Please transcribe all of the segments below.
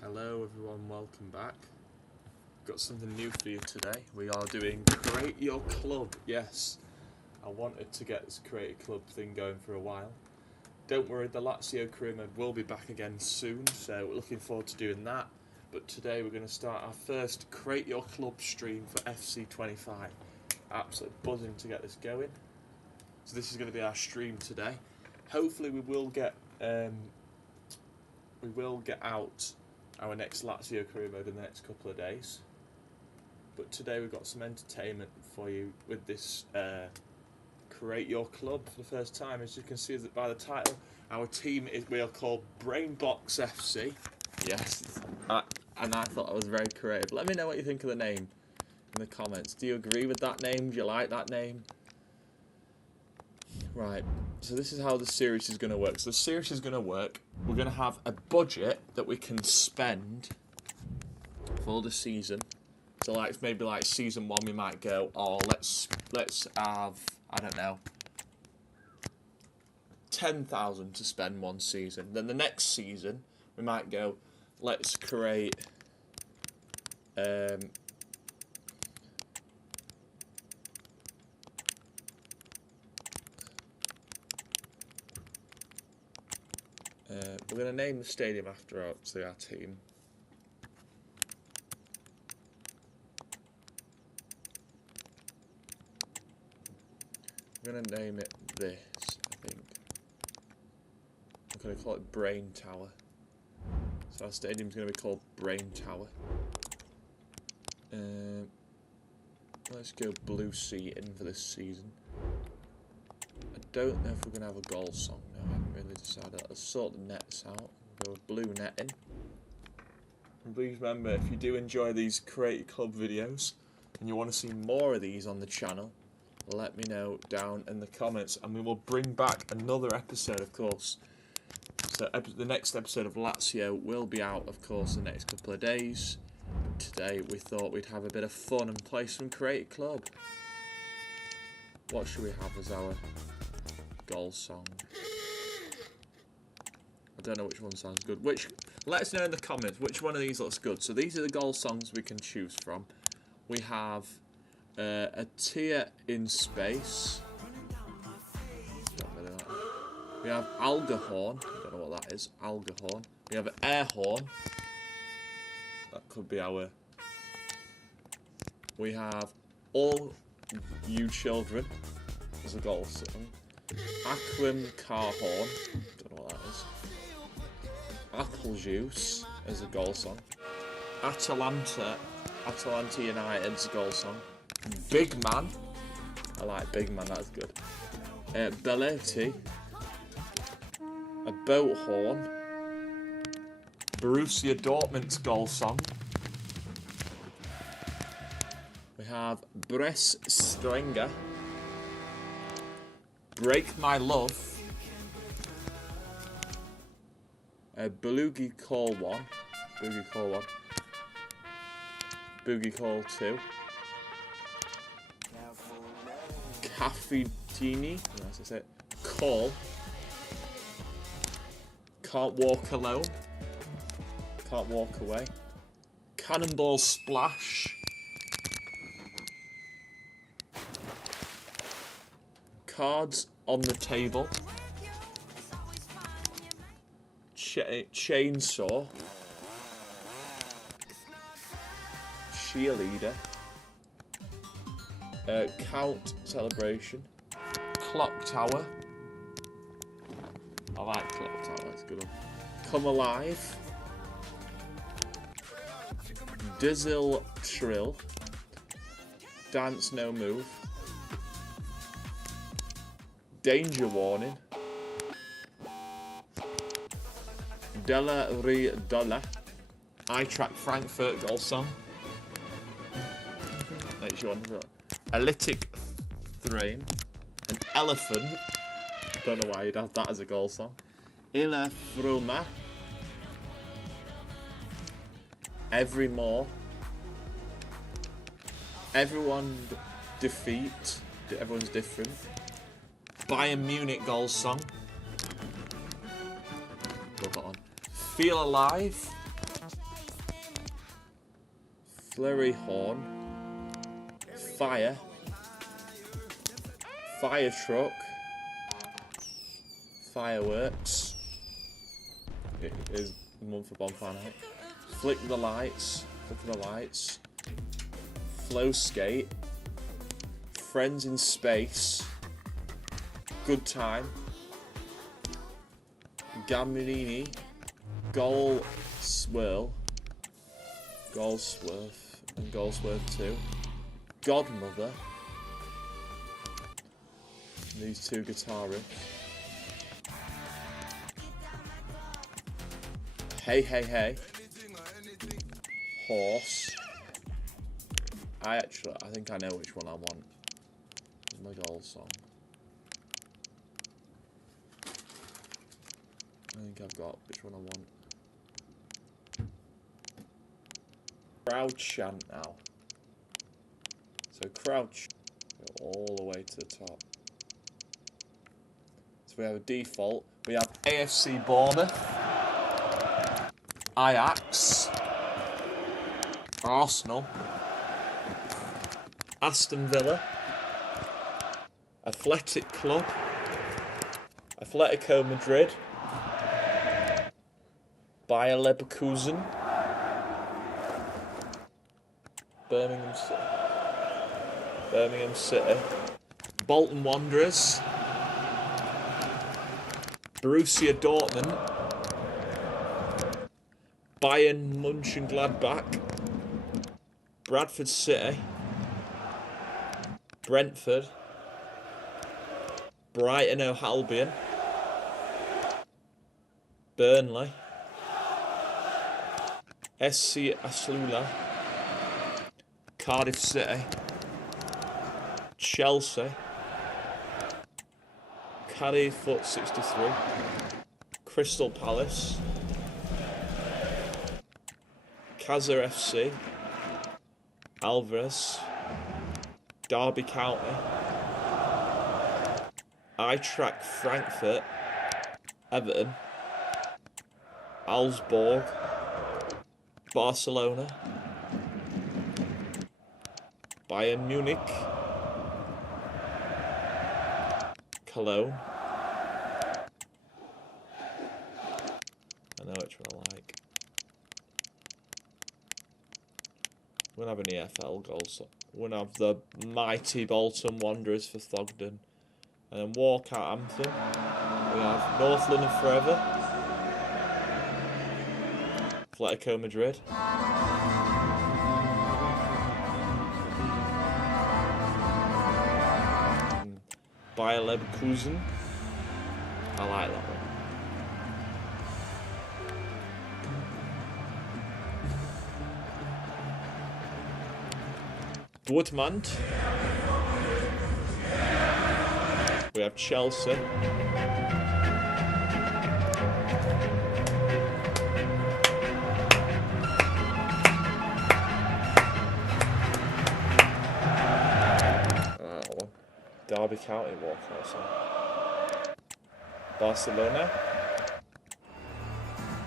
Hello everyone, welcome back. Got something new for you today. We are doing Create Your Club. Yes, I wanted to get this Create a Club thing going for a while. Don't worry, the Lazio career mode will be back again soon, so we're looking forward to doing that. But today we're going to start our first Create Your Club stream for FC25. Absolutely buzzing to get this going. So this is going to be our stream today. Hopefully we will get out our next Lazio career mode in the next couple of days. But today we've got some entertainment for you with this Create Your Club for the first time. As you can see by the title, our team we are called Brainbox FC. Yes, and I thought I was very creative. Let me know what you think of the name in the comments. Do you agree with that name? Do you like that name? Right, so this is how the series is going to work. So the series is going to work. We're going to have a budget that we can spend for the season. So maybe season 1 we might go, oh, let's have, I don't know, 10,000 to spend one season. Then the next season we might go, let's create we're going to name the stadium after our team. We're going to name it this, I think. We're going to call it Brain Tower. So our stadium's going to be called Brain Tower. Let's go blue sea in for this season. I don't know if we're going to have a goal song. No, I haven't really decided. Let's sort the nets out. Go with blue netting. And please remember, if you do enjoy these Create Club videos and you want to see more of these on the channel, let me know down in the comments and we will bring back another episode, of course. So the next episode of Lazio will be out, of course, the next couple of days. But today we thought we'd have a bit of fun and play some Create Club. What should we have as our goal song? I don't know which one sounds good. Let us know in the comments which one of these looks good. So these are the goal songs we can choose from. We have a tear in space. Don't really like that. We have Algahorn. I don't know what that is. Algahorn. We have an air horn. That could be our. We have All You Children as a goal song. Aquim car horn. Don't know what that is. Apple Juice as a goal song. Atalanta United's goal song. Big Man. I like Big Man, that's good. Belletti. A boat horn. Borussia Dortmund's goal song. We have Brest Strenger. Break My Love. Boogie Call 1. Boogie Call 1. Boogie Call 2. Caffeini. That's it. Call. Can't Walk Alone. Can't Walk Away. Cannonball Splash. Cards on the Table. Chainsaw. Cheerleader. Count Celebration. Clock Tower. I like Clock Tower, that's a good one. Come Alive. Dizzle Trill. Dance No Move. Danger Warning. Della Re Dolla. I-Track Frankfurt goal song. Next one. Elytic Thrame. An Elephant. Don't know why you'd have that as a goal song. Illa Fruma. Every More. Everyone Defeat. Everyone's different. Bayern Munich goal song. Love that one. Feel Alive. Artillery horn. Fire. Fire truck. Fireworks. It is month for bonfire night. Flick the lights. Flick the lights. Flow skate. Friends in space. Good time. Gamini. Goal swirl. Goal swerve. And goal swerve 2. Godmother. These two guitar riffs. Hey, hey, hey. Horse. I think I know which one I want. It's my goal song. I think I've got which one I want. Crowd chant now. So crouch. Go all the way to the top. So we have a default. We have AFC Bournemouth. Ajax. Arsenal. Aston Villa. Athletic Club. Atletico Madrid. Bayer Leverkusen. Birmingham City. Bolton Wanderers. Borussia Dortmund. Bayern Mönchengladbach. Bradford City. Brentford. Brighton Hove Albion. Burnley. SC Asula. Cardiff City. Chelsea. Caddy Foot 63. Crystal Palace. Kaiser FC. Alvarez. Derby County. Eintracht Frankfurt. Everton. Augsburg. Barcelona. Bayern Munich. Cologne. I know which one I like. We're going to have an EFL goal. So we're going to have the mighty Bolton Wanderers for Thogden. And then walkout anthem. We have North London Forever. Atletico Madrid. Bayer Leverkusen. I like that one. Dortmund. We have Chelsea. Derby County walkout song. Barcelona.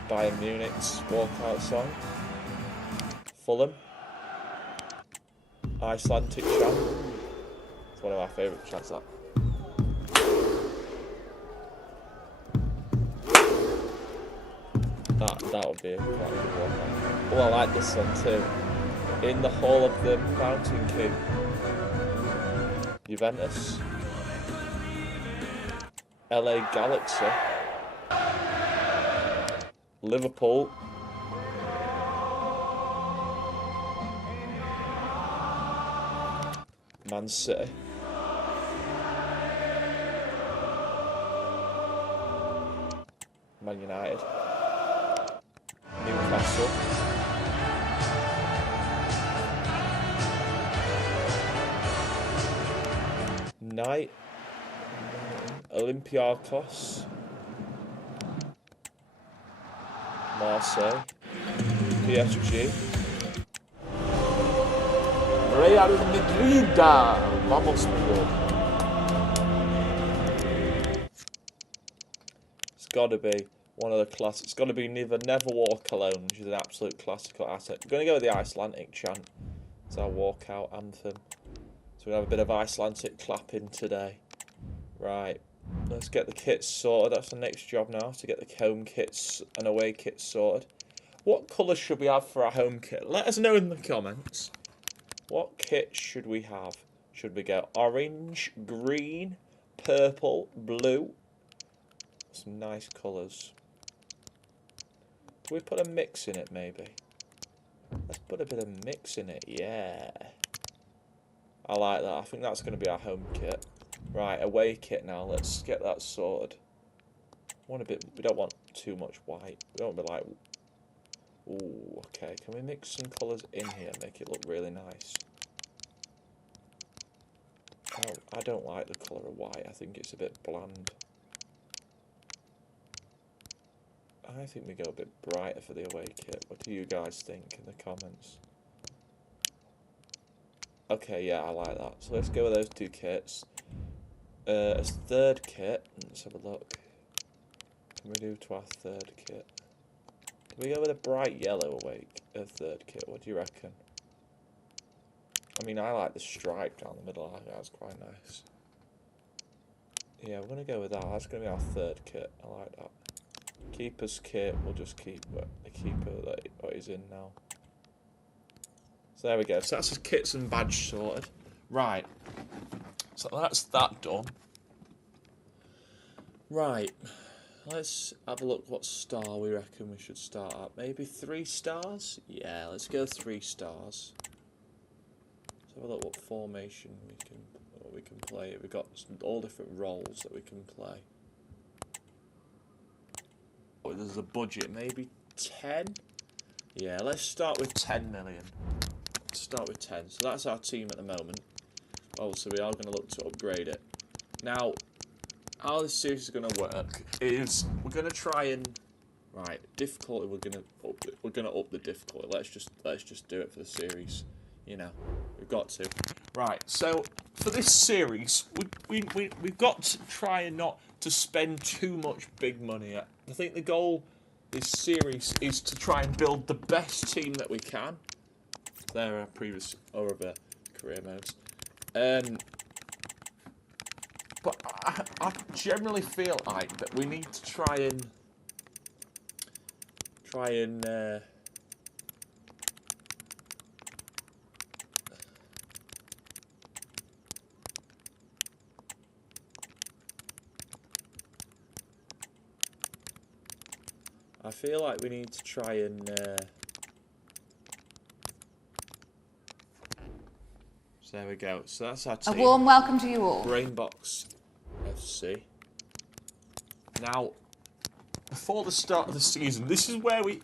Bayern Munich's walkout song. Fulham. Icelandic chant. It's one of my favourite chants, that. That would be quite a good walkout. Oh, I like this one too. In the Hall of the Mountain King. Juventus. LA Galaxy. Liverpool. Man City. Man United. Newcastle. Knight. Olympiacos. Marseille. PSG. Real Madrid. Vamos, bro. It's gotta be One of the classics. It's got to be Never Walk Alone, which is an absolute classical asset. I'm going to go with the Icelandic chant. It's our walkout anthem. So we have a bit of Icelandic clapping today. Right. Let's get the kits sorted. That's the next job now, to get the home kits and away kits sorted. What colours should we have for our home kit? Let us know in the comments. What kit should we have? Should we go orange, green, purple, blue? Some nice colours. Do we put a mix in it, maybe? Let's put a bit of mix in it, yeah. I like that. I think that's going to be our home kit. Right, away kit now. Let's get that sorted. We don't want too much white. We don't want to be like... Ooh, okay. Can we mix some colours in here and make it look really nice? Oh, I don't like the colour of white. I think it's a bit bland. I think we go a bit brighter for the away kit. What do you guys think in the comments? Okay, yeah, I like that. So let's go with those two kits. As third kit, let's have a look. Can we do to our third kit? Do we go with a bright yellow away third kit? What do you reckon? I mean, I like the stripe down the middle. I think that's quite nice. Yeah, we're going to go with that. That's going to be our third kit. I like that. Keeper's kit, we'll just keep the keeper that he's in now. So there we go. So that's his kits and badge sorted. Right. So that's that done. Right. Let's have a look what star we reckon we should start at. Maybe 3 stars? Yeah, let's go 3 stars. Let's have a look what formation we can play. We've got all different roles that we can play. Oh, there's a budget, maybe 10? Yeah, let's start with 10 million. Let's start with 10. So that's our team at the moment. Oh, so we are going to look to upgrade it. Now, how this series is going to work is we're going to try and difficulty. We're going to up the difficulty. Let's just do it for the series. You know, we've got to. Right. So for this series, we've got to try and not to spend too much big money. I think the goal this series is to try and build the best team that we can. There are previous or other career modes. But I generally feel like that we need to try and so there we go. So that's our team. A warm welcome to you all. Brainbox FC. Now, before the start of the season, this is where we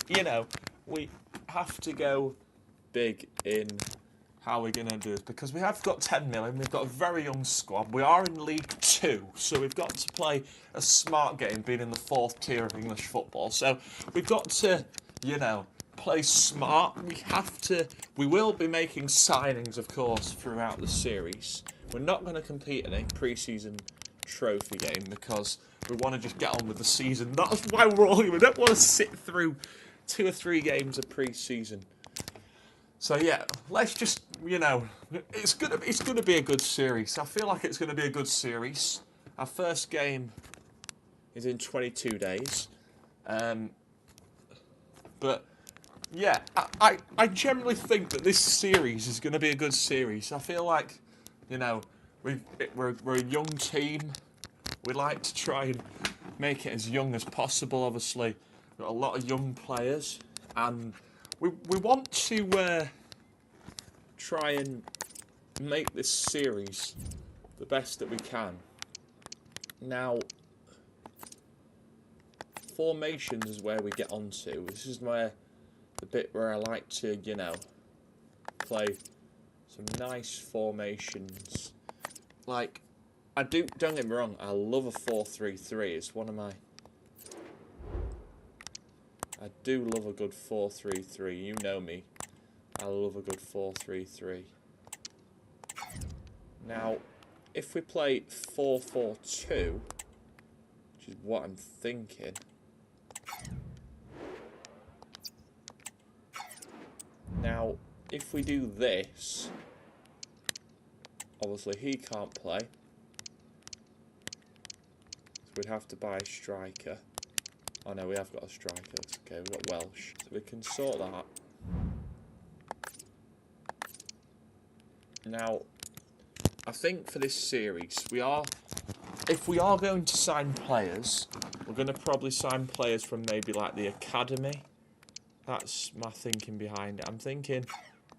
have to go big in how we're going to do this, because we have got 10 million, we've got a very young squad, we are in League 2, so we've got to play a smart game, being in the 4th tier of English football, so we've got to, play smart. We will be making signings, of course, throughout the series. We're not going to compete in a pre-season trophy game because we want to just get on with the season. That's why we're all here. We don't want to sit through 2 or 3 games of pre-season. So yeah, let's just, it's gonna be a good series. I feel like it's gonna be a good series. Our first game is in 22 days. But yeah, I generally think that this series is going to be a good series. I feel like, we're a young team. We like to try and make it as young as possible, obviously. We've got a lot of young players, and we want to try and make this series the best that we can. Now, formations is where we get onto. This is where the bit where I like to, play some nice formations. Like, don't get me wrong, I love a 4-3-3. It's one of my... I do love a good 4-3-3. You know me. I love a good 4-3-3. Now, if we play 4-4-2, which is what I'm thinking, if we do this, obviously he can't play. So we'd have to buy a striker. Oh no, we have got a striker. It's okay, we've got Welsh. So we can sort that. Now, I think for this series, if we are going to sign players, we're going to probably sign players from maybe like the academy. That's my thinking behind it. I'm thinking if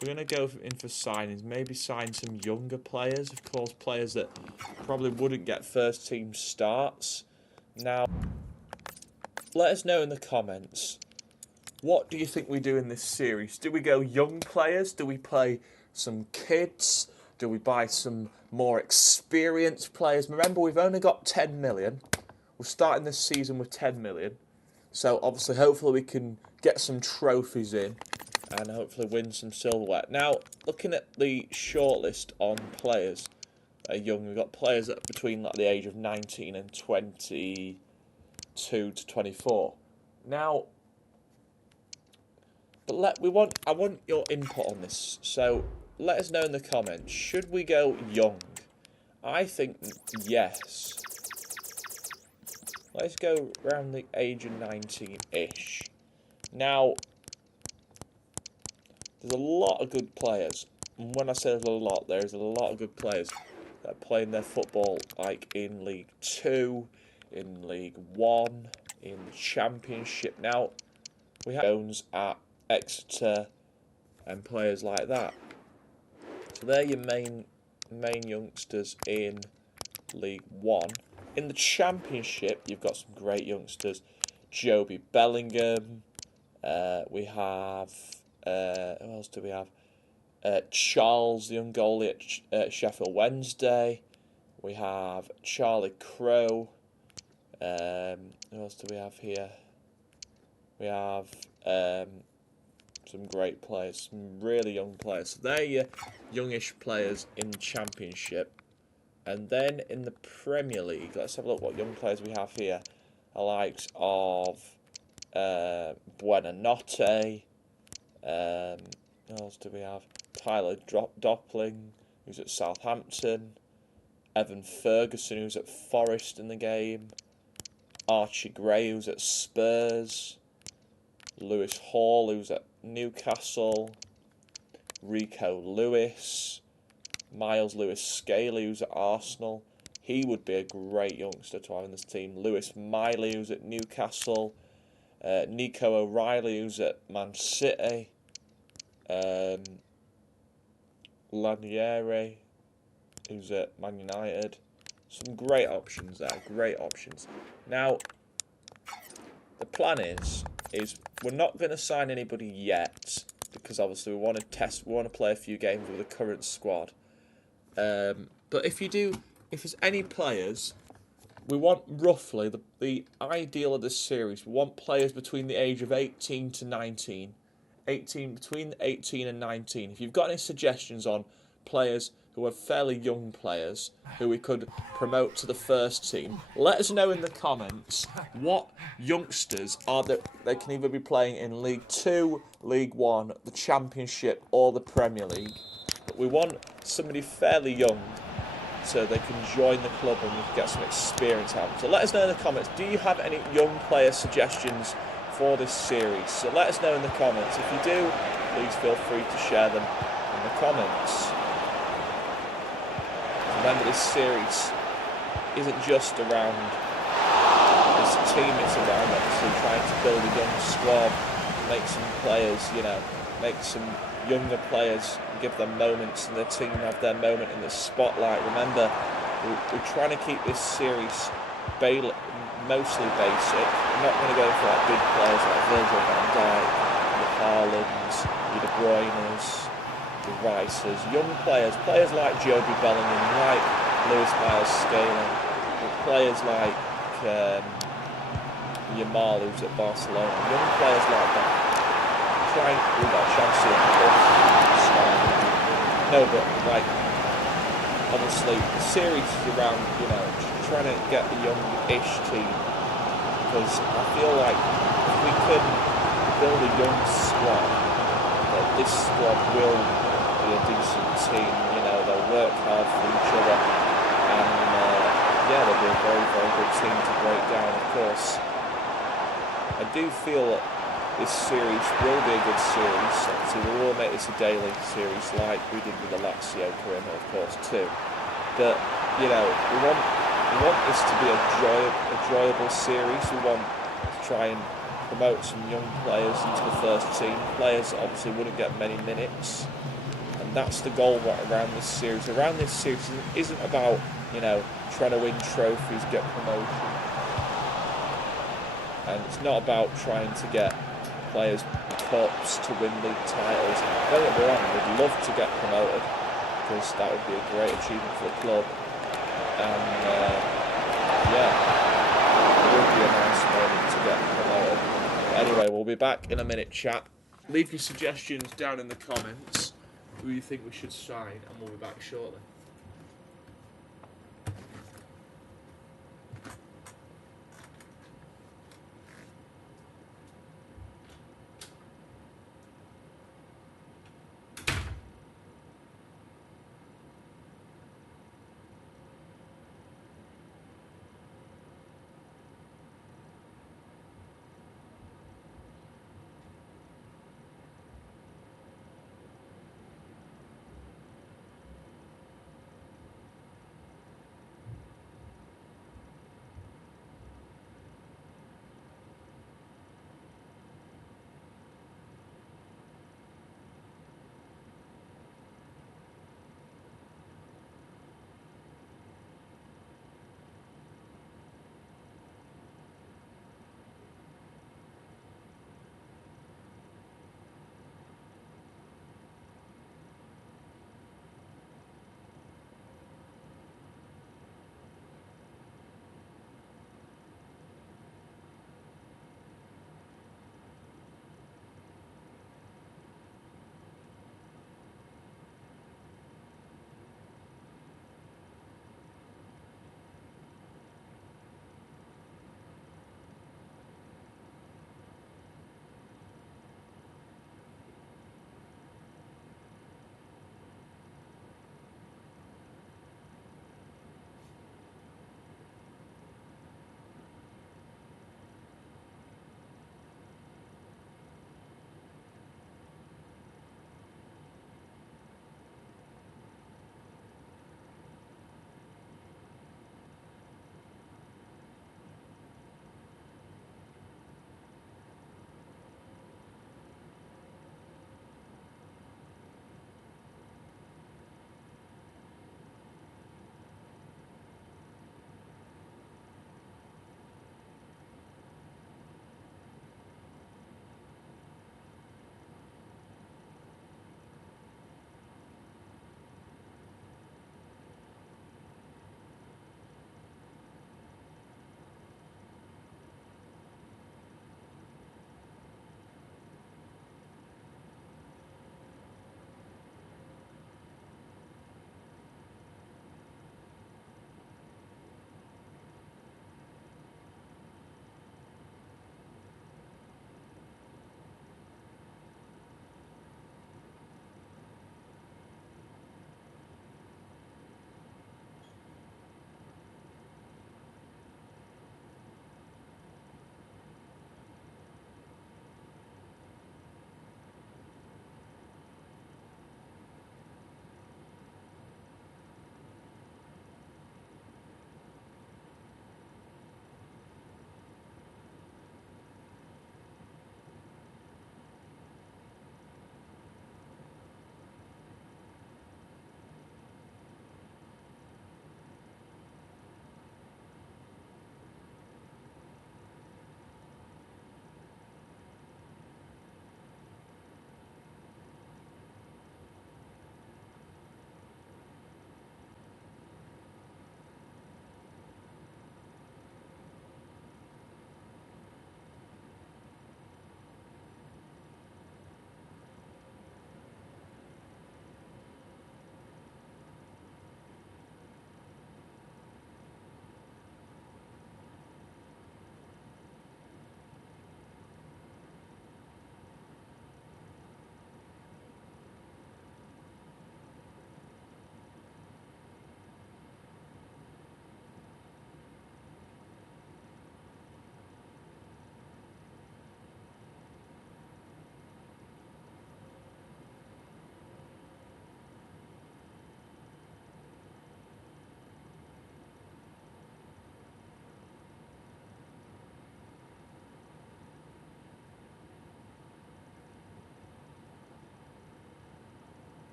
we're going to go in for signings, maybe sign some younger players. Of course, players that probably wouldn't get first team starts. Now, let us know in the comments, what do you think we do in this series? Do we go young players? Do we play some kids? Do we buy some more experienced players? Remember, we've only got 10 million. We're starting this season with 10 million. So, obviously, hopefully we can get some trophies in and hopefully win some silverware. Now, looking at the shortlist on players that are young, we've got players that are between like the age of 19 and 22 to 24. Now, but I want your input on this. So, let us know in the comments. Should we go young? I think yes. Let's go around the age of 19-ish. Now, there's a lot of good players. And when I say there's a lot, there's a lot of good players that are playing their football like in League 2, in League 1, in the Championship. Now, we have Jones at Exeter and players like that. So they're your main youngsters in League 1. In the Championship, you've got some great youngsters. Joby Bellingham. We have... who else do we have? Charles, the young goalie at Sheffield Wednesday. We have Charlie Crow. Who else do we have here? We have some great players, some really young players. So they're your youngish players in the Championship. And then in the Premier League, let's have a look what young players we have here. The likes of Buonanotte. Who else do we have? Tyler Doppling, who's at Southampton. Evan Ferguson, who's at Forest in the game. Archie Gray, who's at Spurs. Lewis Hall, who's at Newcastle. Rico Lewis. Miles Lewis-Scaly, who's at Arsenal. He would be a great youngster to have in this team. Lewis Miley, who's at Newcastle. Nico O'Reilly, who's at Man City. Lanieri, who's at Man United. Some great options there, great options. Now, the plan is we're not going to sign anybody yet because obviously we want to play a few games with the current squad. But if there's any players, we want roughly the ideal of this series. We want players between the age of 18 to 19. Between 18 and 19. If you've got any suggestions on players who are fairly young players who we could promote to the first team, let us know in the comments what youngsters are that they can either be playing in League 2, League 1, the Championship or the Premier League. But we want somebody fairly young so they can join the club and we can get some experience out of them. So let us know in the comments, do you have any young player suggestions for this series? So let us know in the comments. If you do, please feel free to share them in the comments. Remember, this series isn't just around this team, it's around obviously trying to build a young squad, make some players, make some younger players, give them moments and their team have their moment in the spotlight. Remember, we're trying to keep this series mostly basic. We're not going to go for like big players like Virgil van Dijk, the Haalands, the De Bruynes, the Rices. Young players like Joby Bellingham, like Lewis Miles-Scaly, players like Yamal, who's at Barcelona. Young players like that. We've got a chance to no, but like obviously the series is around trying to get the young-ish team, because I feel like if we could build a young squad that this squad will be a decent team. You know, they'll work hard for each other, and yeah, they'll be a very, very good team to break down. Of course, I do feel that this series will be a good series. Obviously, we will make this a daily series like we did with the Lazio career, of course, too. But you know, we want this to be a enjoyable series. We want to try and promote some young players into the first team. Players that obviously wouldn't get many minutes, and that's the goal around this series. Around this series isn't about, you know, trying to win trophies, get promotion, and it's not about trying to get players cups to win league titles. Don't get me wrong, we'd love to get promoted because that would be a great achievement for the club, and yeah, it would be a nice moment to get promoted. Anyway, we'll be back in a minute, chat. Leave your suggestions down in the comments who you think we should sign, and we'll be back shortly.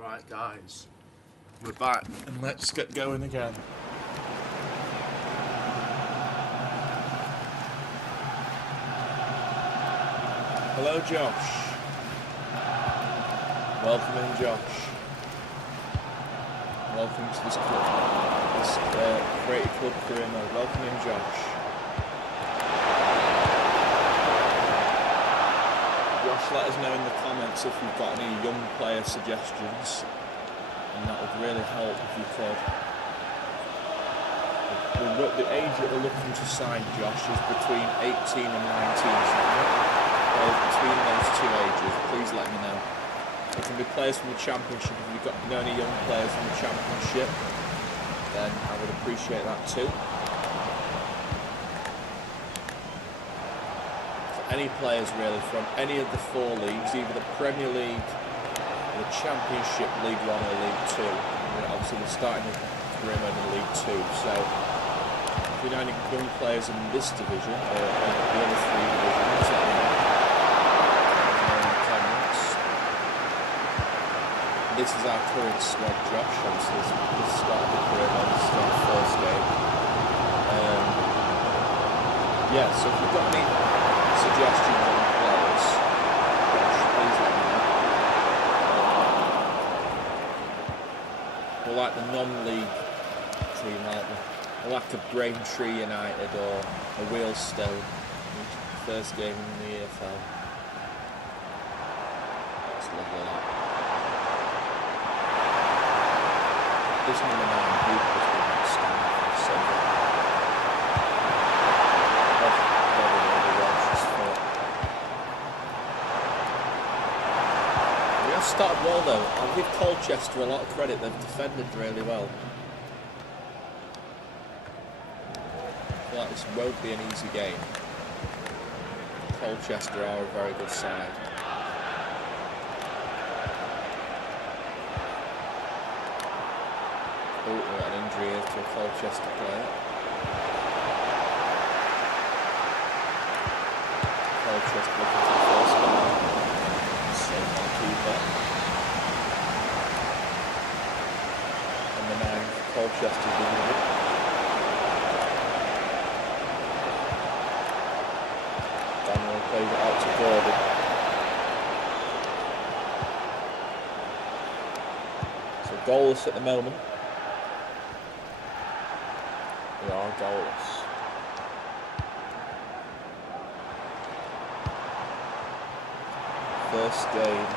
Right, guys, we're back and let's get going again. Hello, Josh. Welcome in, Josh. Welcome to this club, this creative club career mode. Welcome in, Josh. Josh, let us know in the comments if you've got any young player suggestions, and that would really help if you could. The age that we're looking to sign, Josh, is between 18 and 19. Between those two ages, please let me know. It can be players from the Championship. If you've got any young players from the Championship, then I would appreciate that too. For any players really from any of the 4 leagues, either the Premier League, the Championship, League 1 or League 2. Obviously we're starting with career mode in League 2, so if you know any young players in this division or the other 3 divisions, let me know. This is our current squad, Josh. Obviously, this is start of the career mode. This is our first game. Yeah, so if you've got any suggestions on players, Josh, please let me know. Or like the non-league team, like a Braintree United or a Wheelstone, first game in the EFL. That's lovely, that. This number 9 group has been outstanding for so far. We have started well though. I'll give Colchester a lot of credit. They've defended really well. I feel like this won't be an easy game. Colchester are a very good side. Oh, we got an injury here to a Colchester player. Colchester looking for the first goal. Save on keeper. Number 9 for Colchester delivered. Daniel plays it out to Gordon. So goalless at the moment. We are goalless. First game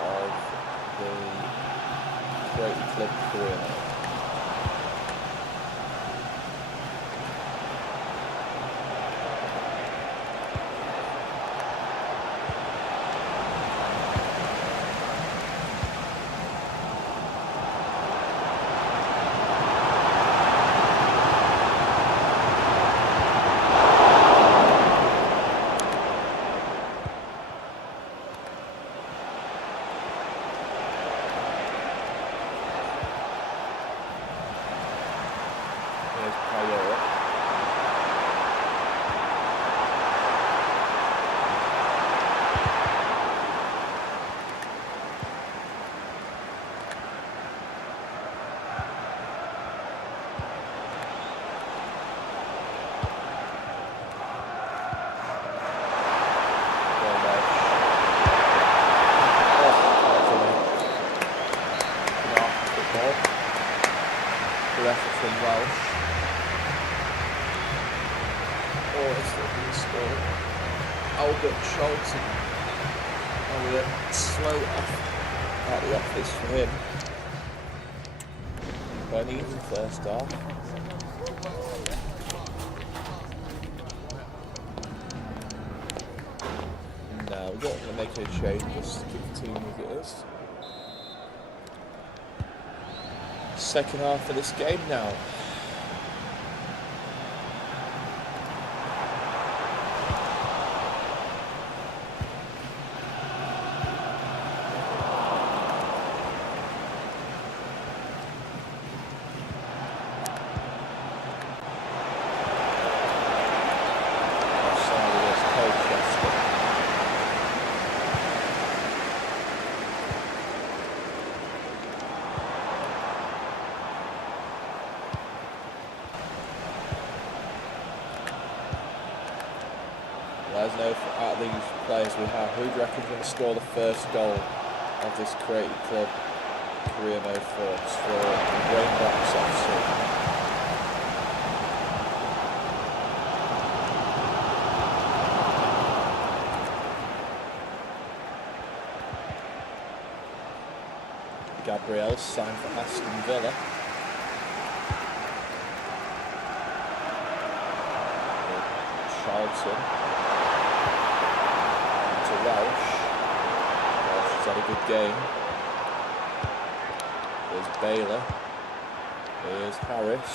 of the Creative Club career mode. Slow off out the office for him. But an even first half. No, we're not going to make any changes. Keep the team as it is. Second half of this game now. Let us know out of these players we have, who do you reckon is going to score the first goal of this Creative Club career mode for us for Rainbox FC? Gabriel signed for Aston Villa. Charlton to Welsh. Welsh has had a good game. Here's Baylor. Here's Harris.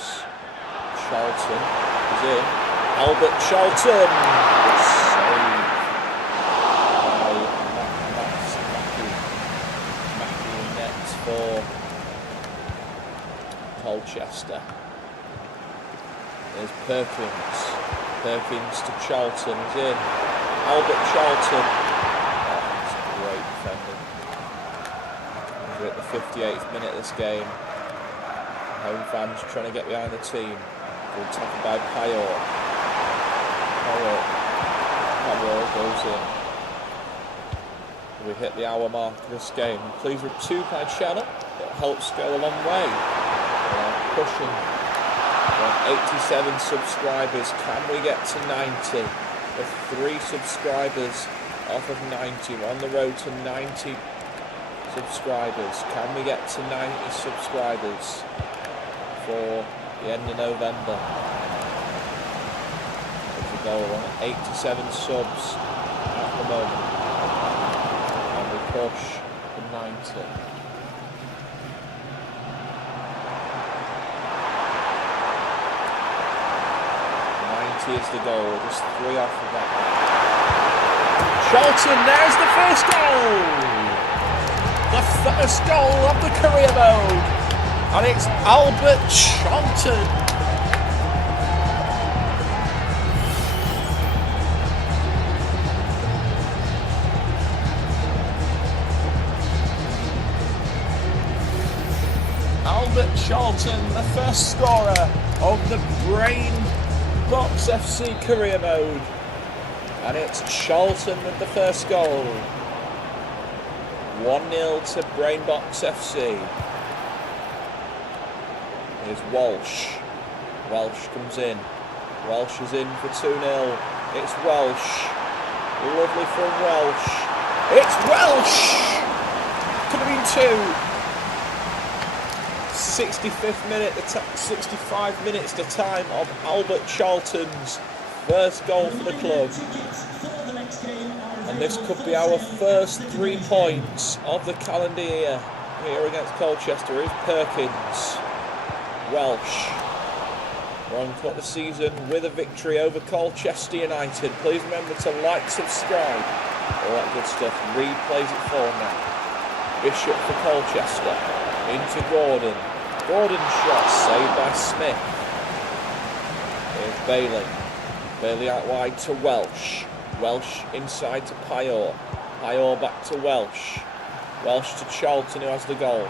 Charlton is in. Albert Charlton. Good save by Mackie net for Colchester. There's Perkins. Perkins to Charlton, is in. Albert Charlton. Oh, that's great defending. We're at the 58th minute of this game. Home fans trying to get behind the team. Good tackle by Payor. Payor goes in. We hit the hour mark of this game. Please subscribe to my channel. It helps go a long way. We're pushing 87 subscribers. Can we get to 90? With 3 subscribers off of 90. We're on the road to 90 subscribers. Can we get to 90 subscribers for the end of November? There's the goal. We're on 87 subs at the moment. And we push to 90. Is the goal, just 3 off of that. Charlton, there's the first goal! The first goal of the career mode! And it's Albert Charlton! Albert Charlton, the first scorer of the Brain Box FC career mode, and it's Charlton with the first goal. 1-0 to Brainbox FC. Here's Walsh. Welsh comes in. Welsh is in for 2-0. It's Welsh. Lovely from Welsh. It's Welsh! Could have been 2. 65th minute, 65 minutes to time of Albert Charlton's first goal for the club. And this could be our first 3 points of the calendar year here against Colchester. Here's Perkins. Welsh. We're on to the season with a victory over Colchester United. Please remember to like, subscribe, all that good stuff. Replays it for now. Bishop for Colchester. Into Gordon. Gordon shot saved by Smith. Here's Bailey. Bailey out wide to Welsh. Welsh inside to Payor. Payor back to Welsh. Welsh to Charlton, who has the goal.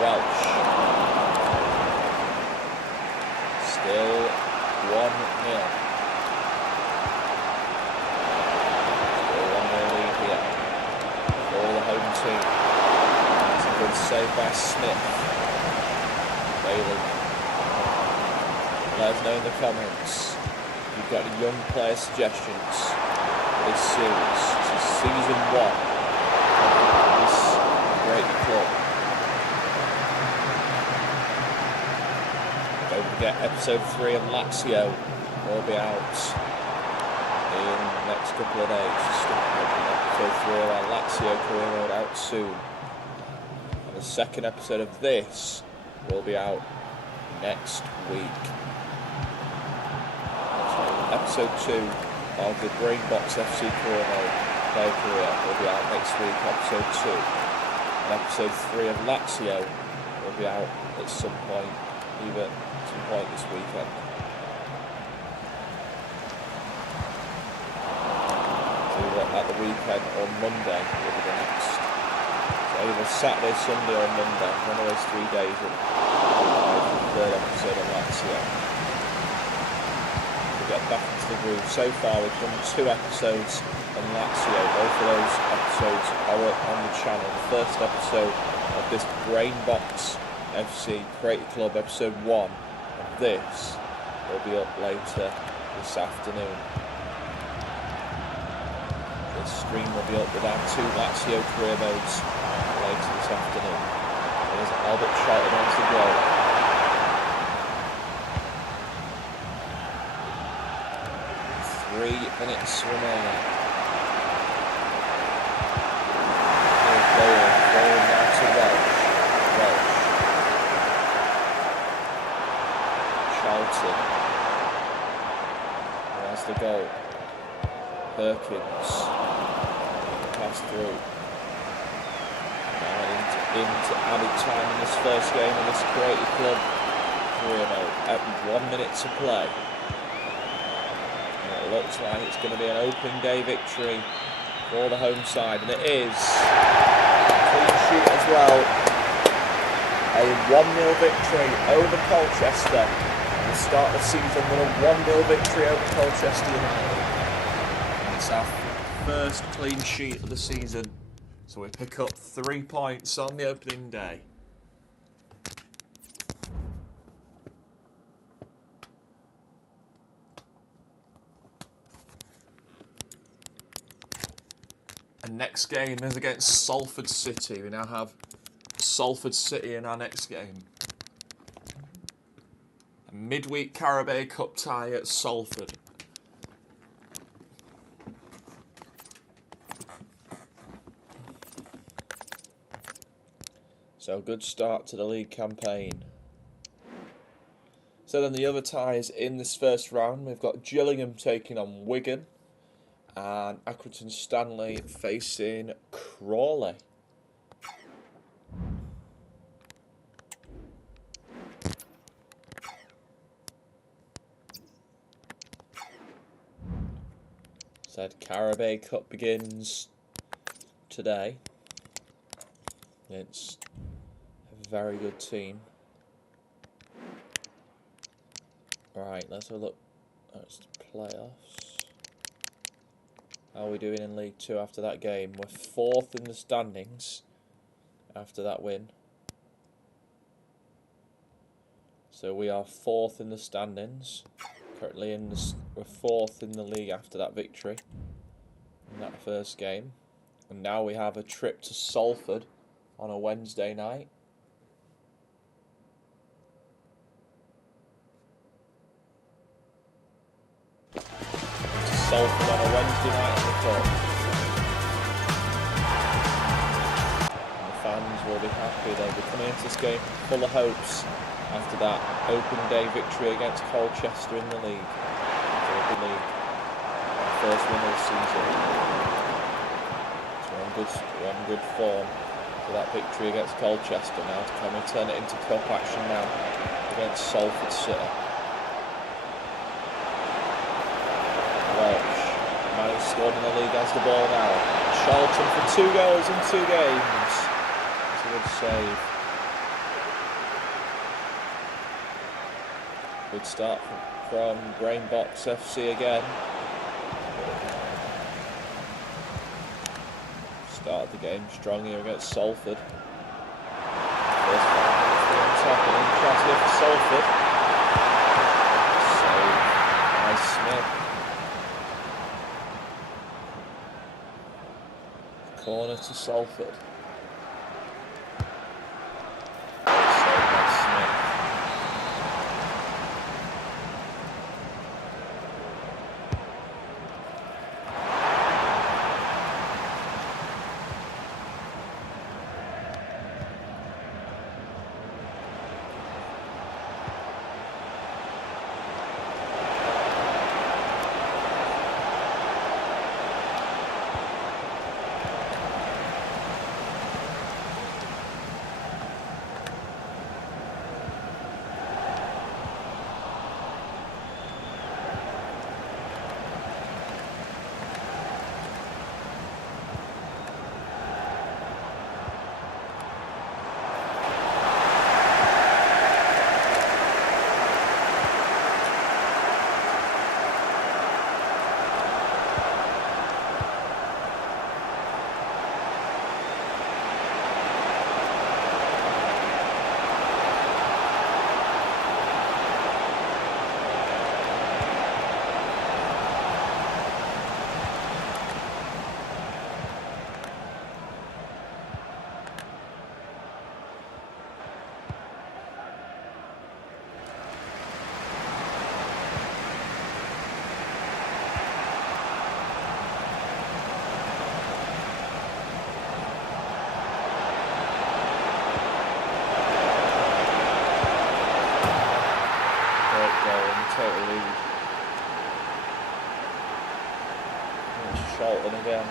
Welsh. Still 1-0. Still 1-0 lead here for the home team. Good save by Smith. Bailey. Let us know in the comments if you've got any young player suggestions for this series. This is season 1 of this great club. Don't forget episode 3 of Lazio will be out in the next couple of days. Episode 3 of our Lazio career mode out soon. The second episode of this will be out next week. Episode 2 of the Brainbox FC career mode player career will be out next week. Episode 2 and episode 3 of Lazio will be out at some point, either some point this weekend. At the weekend or Monday will be the next. Either Saturday, Sunday or Monday, one of those 3 days will be the third episode of Lazio. to get back into the groove. So far we've done 2 episodes on Lazio. Both of those episodes are up on the channel. The first episode of this Brainbox FC Creative Club, episode 1 of this, will be up later this afternoon. This stream will be up with our 2 Lazio career modes later this afternoon. There's Albert shouting onto the goal. Minutes remaining. Going now to Welsh. Charlton. There's the goal. Perkins. Pass through. Now into added time in this first game of this Creative Club career mode. At 1 minute to play. Looks like it's going to be an opening day victory for the home side, and it is. Clean sheet as well. A 1-0 victory over Colchester at the start of the season, with a 1-0 victory over Colchester United. And it's our first clean sheet of the season, so we pick up 3 points on the opening day. And next game is against Salford City. We now have Salford City in our next game. A midweek Carabao Cup tie at Salford. So good start to the league campaign. So then the other ties in this first round, we've got Gillingham taking on Wigan. And Accrington Stanley facing Crawley. Said Carabao Cup begins today. It's a very good team. Right, let's have a look. That's the playoffs. How are we doing in League 2 after that game? We're 4th in the standings after that win. So we are 4th in the standings. Currently we're 4th in the league after that victory in that first game. And now we have a trip to Salford on a Wednesday night. Salford on a Wednesday night in the cup. And the fans will be happy. They'll be coming into this game full of hopes after that opening day victory against Colchester in the league. Our first win of the season. So we're on good form for that victory against Colchester now. Can we turn it into cup action now against Salford City? Scored in the league has the ball now. Charlton for 2 goals in 2 games. That's a good save. Good start from Brainbox FC again. Started the game strong here against Salford. First 5 minutes on top and in chance here for Salford. Save by Smith. Corner to Salford. again.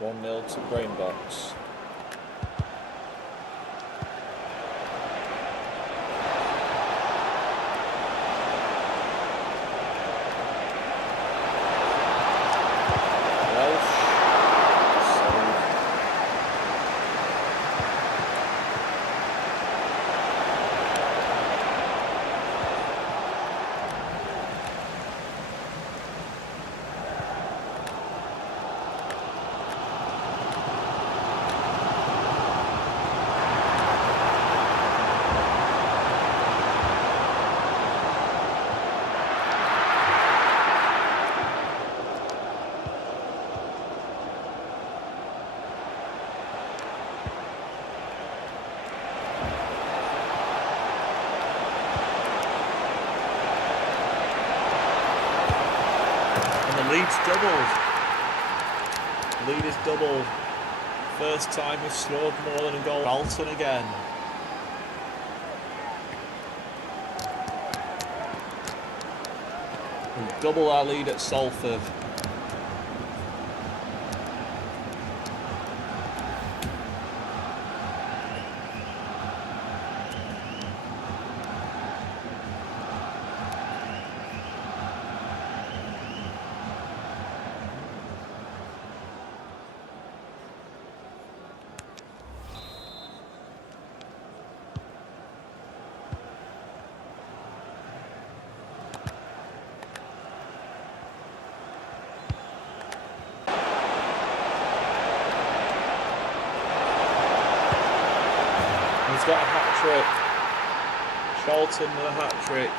One 0 to Brainbox. Lead's doubled. Lead is doubled. First time we've scored more than a goal. Alton again. We double our lead at Salford. He's got a hat-trick. Charlton with a hat-trick.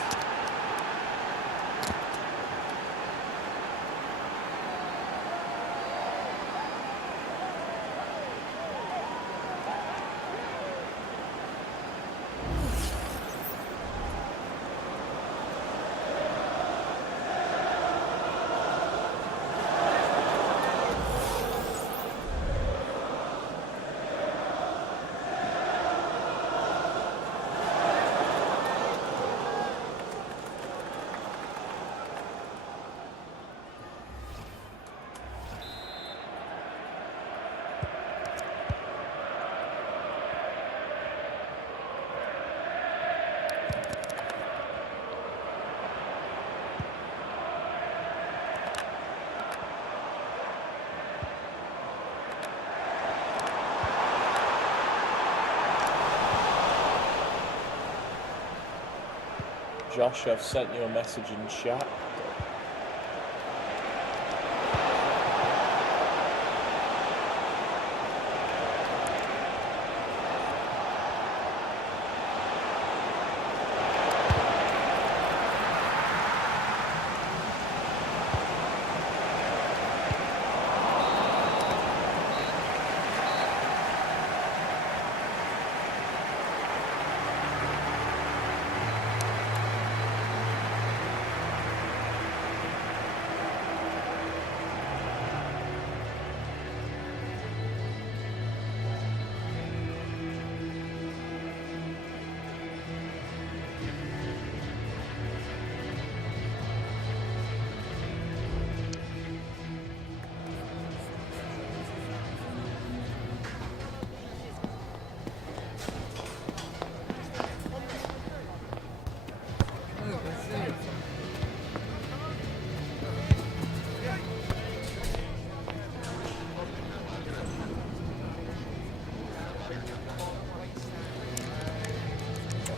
Josh, I've sent you a message in chat.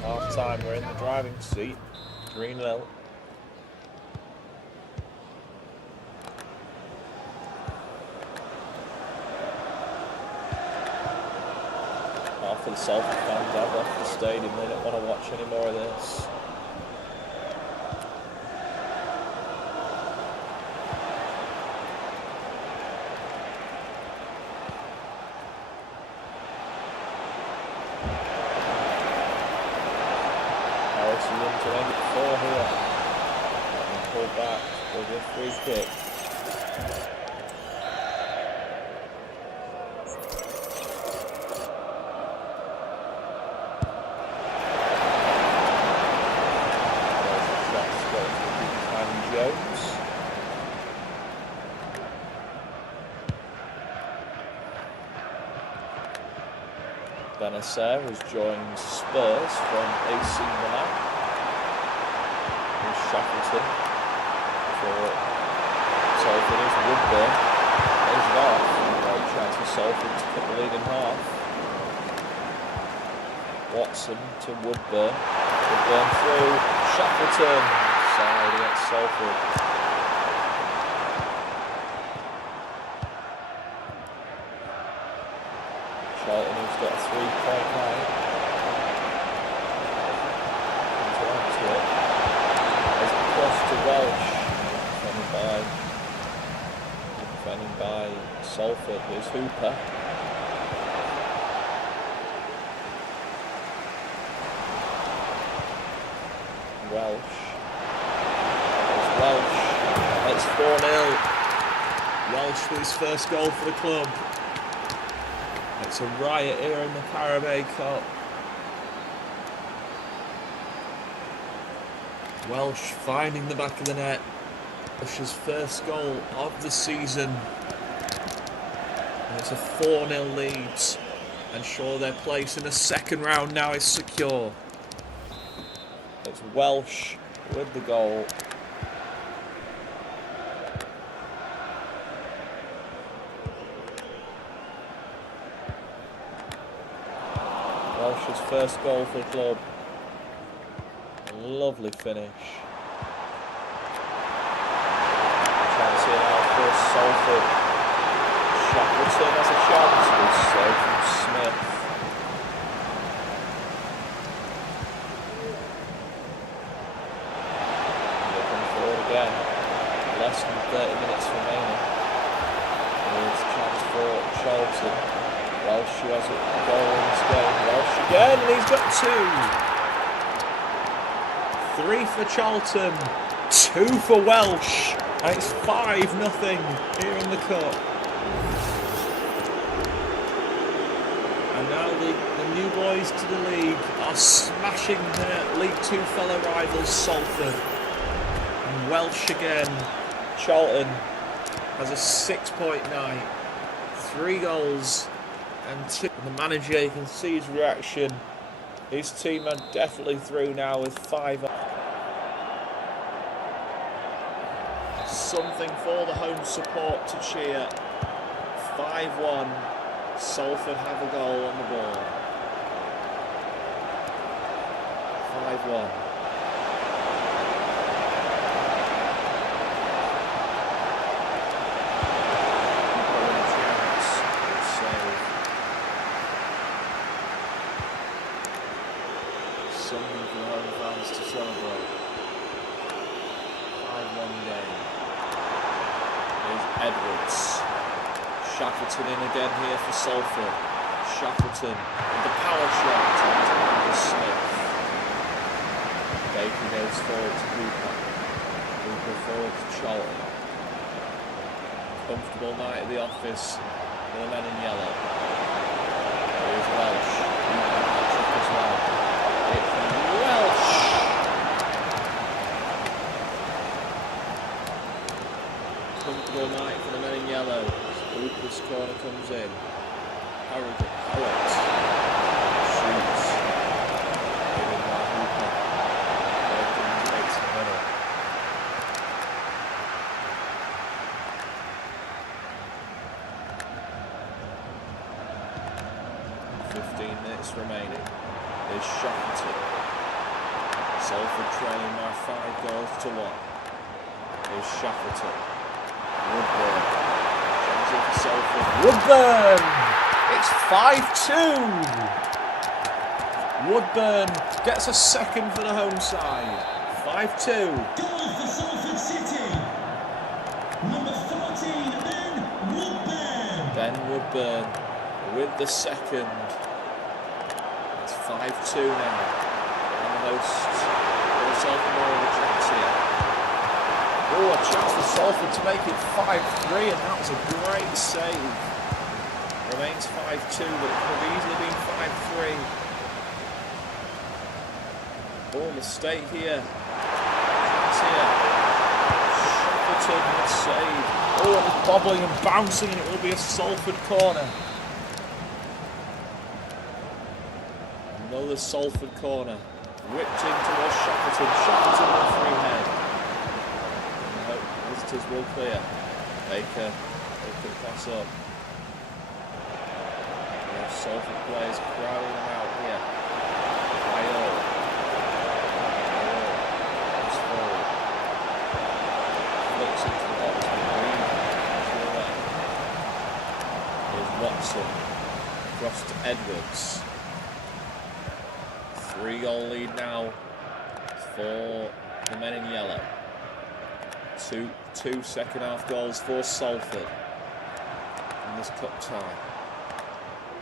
Half time, we're in the driving seat. 3-0. Half of the Salford fans have left the stadium, they don't want to watch any more of this. chances in to make it 4 here. And pull back with a free kick. Benacer has joined Spurs from AC Milan. Here's Shackleton for Salford is Woodburn. There's it off. Great chance for Salford to cut the lead in half. Watson to Woodburn. Woodburn through. Shackleton. Side against Salford. Charlton has got a 3.9. Into it. There's a cross to Welsh. Defending by Salford. Here's Hooper. Welsh. There's Welsh. It's 4-0. Welsh with his first goal for the club. It's a riot here in the Carabao Cup. Welsh finding the back of the net. Welsh's first goal of the season. And it's a 4-0 lead. And sure, their place in the second round now is secure. It's Welsh with the goal. Welsh's first goal for the club. Lovely finish. Chance here now for Salford. Shackleton has a chance with save from Smith. Looking forward again. Less than 30 minutes remaining. Here's a chance for Charlton. Welsh who has a goal in this game. Welsh again, and he's got 2. 3 for Charlton, 2 for Welsh, and it's 5-0 here in the cup. And now the new boys to the league are smashing their League 2 fellow rivals Salford. And Welsh again. Charlton has a 6.9, 3 goals. And the manager, you can see his reaction. His team are definitely through now with 5. Something for the home support to cheer. 5-1. Salford have a goal on the board. 5-1. Something for the home fans to celebrate. 5-1 game. Here's Edwards. Shackleton in again here for Salford. Shackleton with the power shot to Smith. Baker goes forward to Hooper. Hooper forward to Charlton. Comfortable night at the office for the men in yellow. Here's Welsh. Hooper hat-trick as well. Welsh. Comfortable night for the men in yellow. Hooper's corner comes in. Howard shoots. Given by Hooper. Perkins makes the winner. 15 minutes remaining. There's Shackleton. Salford trailing by 5 goals to 1. There's Shackleton. Woodburn. Chance for Salford. Woodburn! It's 5-2. Woodburn gets a second for the home side. 5-2. Goal for Salford City. Number 14, Ben Woodburn with the second. It's 5-2 now. And the hosts Oh, a chance for Salford to make it 5-3, and that was a great save. Remains 5-2, but it could have easily been 5-3. Oh, mistake here. Chance here. Shackleton with save. Oh, and it's bobbling and bouncing, and it will be a Salford corner. Another Salford corner. Whipped in towards Shackleton. Shackleton with a free head. And hope visitors will clear. Baker will quick pass up. Salford players crowding them out here. Ayo. Comes forward. Flicks into the box. Here's Watson. Across to Edwards. 3-goal lead now for the men in yellow. Two second half goals for Salford in this cup tie.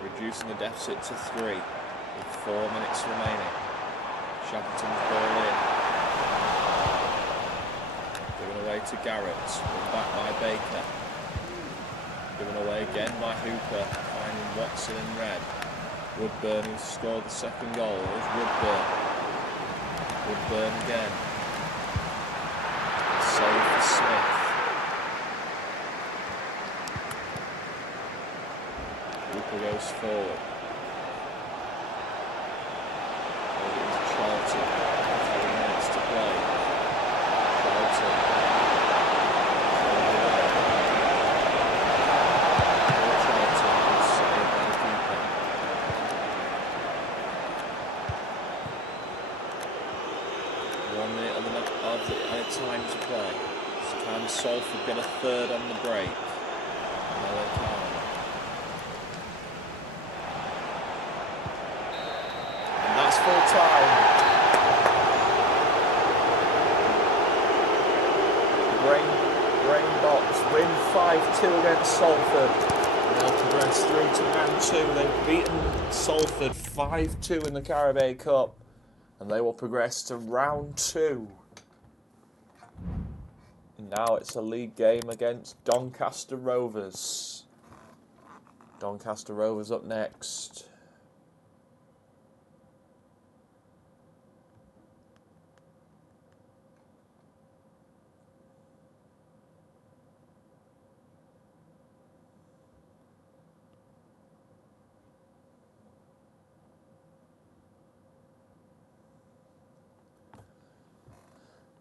Reducing the deficit to 3 with 4 minutes remaining. Shackleton's ball in. Given away to Garrett. Run back by Baker. Given away again by Hooper. Finding Watson in red. Woodburn, who scored the second goal. There's Woodburn. Woodburn again. Save for Smith. Hooper goes forward. Into Charlton. 3 minutes to play. Charlton. Time to play. Can Salford get a third on the break? No, they can't. And that's full time. Brainbox win 5-2 against Salford. And they'll progress through to round 2. They've beaten Salford 5-2 in the Carabao Cup. And they will progress to round 2. Now it's a league game against Doncaster Rovers. Doncaster Rovers up next.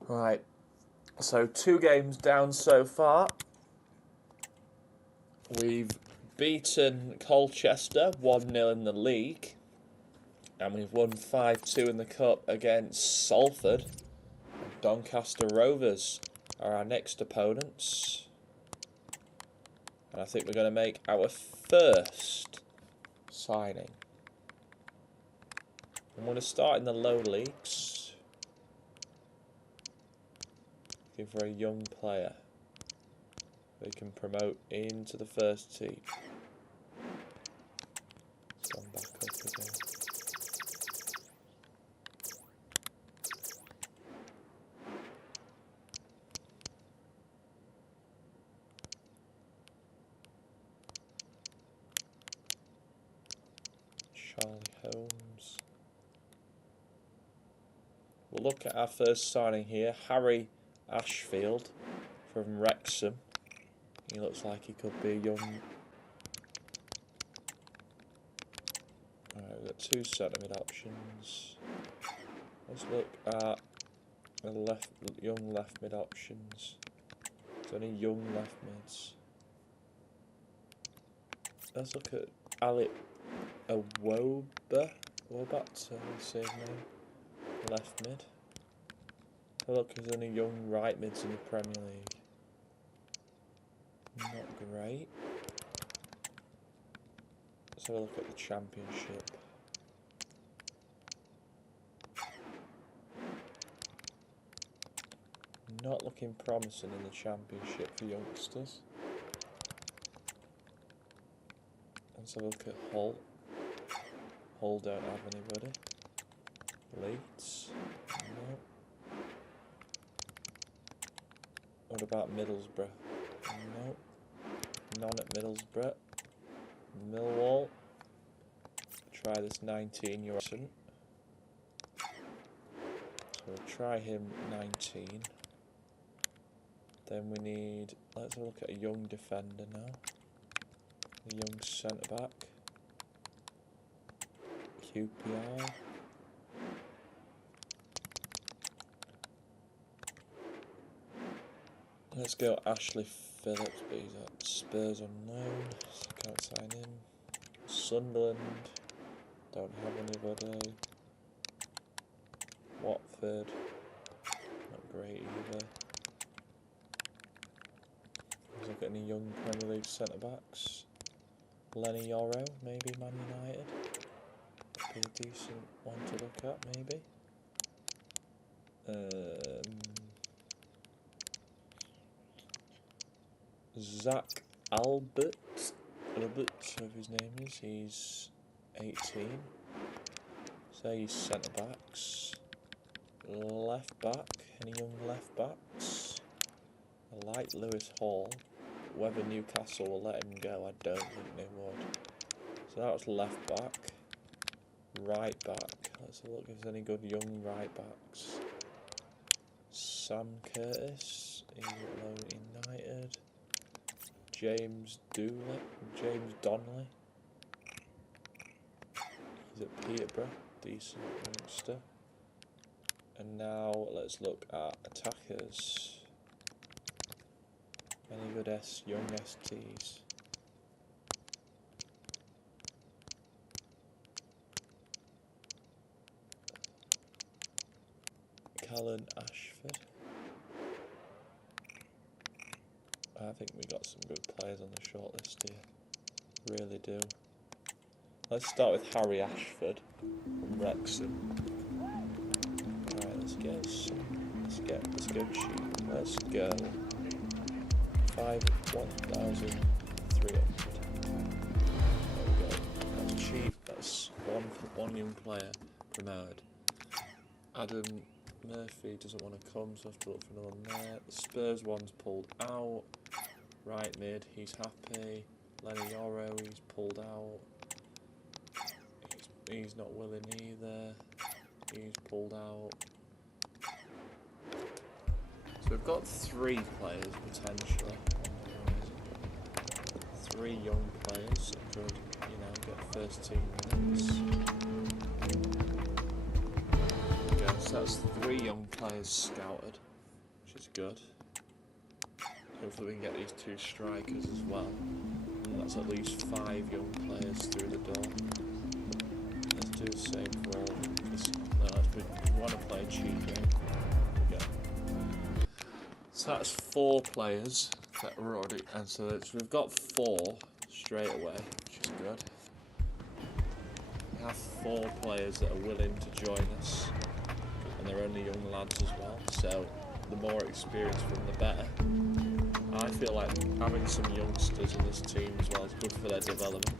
Right. So 2 games down so far. We've beaten Colchester 1-0 in the league. And we've won 5-2 in the cup against Salford. Doncaster Rovers are our next opponents. And I think we're going to make our first signing. I'm going to start in the lower leagues. For a young player we can promote into the first team. So I'm back up again. Charlie Holmes. We'll look at our first signing here, Harry Ashfield from Wrexham. He looks like he could be a young. Alright, we've got 2 centre mid options. Let's look at the young left mid options. Is there any young left mids? Let's look at Ali Wobat, same name. Left mid. Look, there's any young right mids in the Premier League. Not great. Let's have a look at the Championship. Not looking promising in the Championship for youngsters. Let's have a look at Hull. Hull don't have anybody. Leeds. No. What about Middlesbrough? No. None at Middlesbrough. Millwall. Try this 19-year-old. So we'll try him 19. Then we need, let's have a look at a young defender now. A young centre back. QPR. Let's go Ashley Phillips, but he's at Spurs on loan, so can't sign him. Sunderland, don't have anybody. Watford, not great either. Let's look at any young Premier League centre backs. Lenny Yoro, maybe Man United. Be a decent one to look at, maybe. Zach Albert, whatever his name is, he's 18. So he's centre backs. Left back, any young left backs? I like Lewis Hall. Whether Newcastle will let him go, I don't think they would. So that was left back. Right back, let's have a look if there's any good young right backs. Sam Curtis, he's at loan at United. James Donnelly, he's at Peterborough, decent youngster. And now let's look at attackers. Any good young STs? Callan Ashford. I think we got some good players on the shortlist here. Really do. Let's start with Harry Ashford from Wrexham. Alright, let's go cheap. Let's go 1,300. There we go. That's cheap. That's one young player promoted. Adam Murphy doesn't want to come, so I have to look for another one there. The Spurs one's pulled out. Right mid, he's happy. Lenny Yoro, he's pulled out. He's not willing either. He's pulled out. So we've got 3 players potentially. 3 young players that could, get first team minutes. So that's 3 young players scouted, which is good. Hopefully we can get these 2 strikers as well. And that's at least 5 young players through the door. Let's do the same for all. We want to play cheap, right? There we go. So that's 4 players that were already, and so we've got 4 straight away, which is good. We have 4 players that are willing to join us. And they're only young lads as well, so the more experience from the better. I feel like having some youngsters in this team as well is good for their development.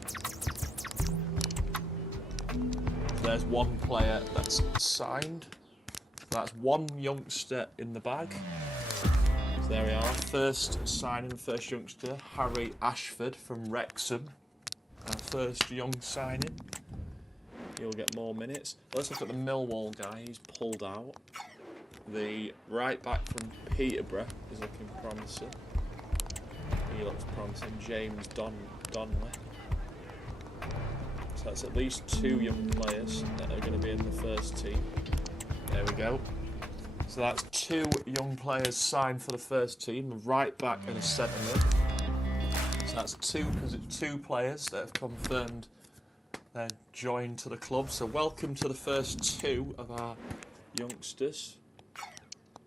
There's 1 player that's signed. That's 1 youngster in the bag. So there we are, first signing, first youngster, Harry Ashford from Wrexham. Our first young signing. He'll get more minutes. Let's look at the Millwall guy. He's pulled out. The right back from Peterborough is looking promising. He looks promising. James Donnelly. So that's at least 2 young players that are going to be in the first team. There we go. So that's 2 young players signed for the first team. A right back and a centre mid. So that's 2 players that have confirmed joined to the club, so welcome to the first 2 of our youngsters.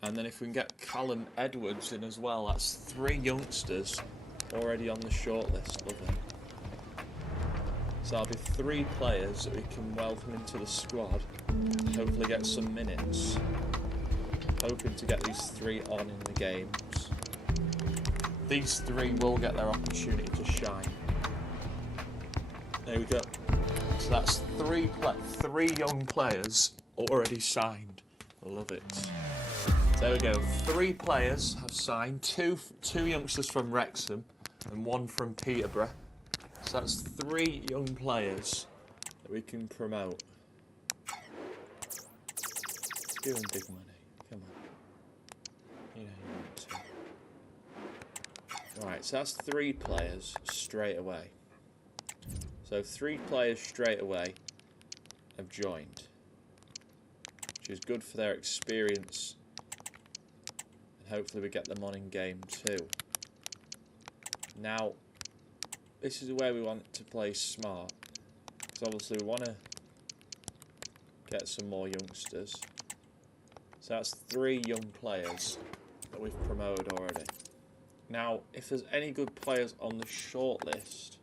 And then if we can get Callum Edwards in as well, that's 3 youngsters already on the shortlist. Lovely. So that'll be 3 players that we can welcome into the squad, hopefully get some minutes. Hoping to get these 3 on in the games. These 3 will get their opportunity to shine. There we go. So that's 3 young players already signed. I love it. There we go. 3 players have signed. Two youngsters from Wrexham and 1 from Peterborough. So that's 3 young players that we can promote. Give them big money. Come on. You know you want to. Right, so that's 3 players straight away. So 3 players straight away have joined, which is good for their experience. Hopefully we get them on in game 2. Now, this is where we want to play smart. Because obviously we want to get some more youngsters. So that's 3 young players that we've promoted already. Now, if there's any good players on the shortlist,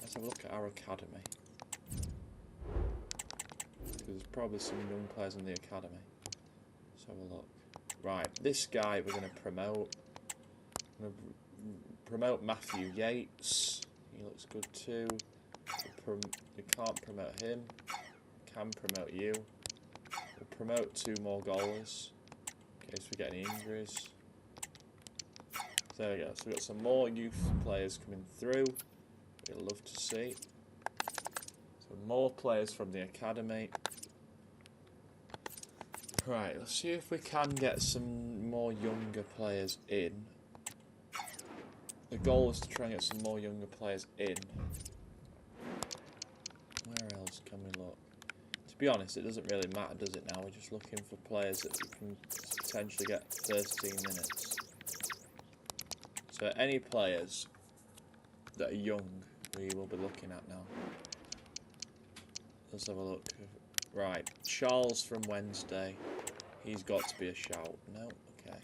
let's have a look at our academy. Because there's probably some young players in the academy. Let's have a look. Right, this guy we're going to promote. I'm going to promote Matthew Yates. He looks good too. We can't promote him. Can promote you. We'll promote 2 more goalers in case we get any injuries. So there we go. So we've got some more youth players coming through. We'd love to see. So more players from the academy. Right, let's see if we can get some more younger players in. The goal is to try and get some more younger players in. Where else can we look? To be honest, it doesn't really matter, does it now? We're just looking for players that we can potentially get 13 minutes. So any players that are young, we will be looking at now. Let's have a look. Right, Charles from Wednesday. He's got to be a shout. No? Okay.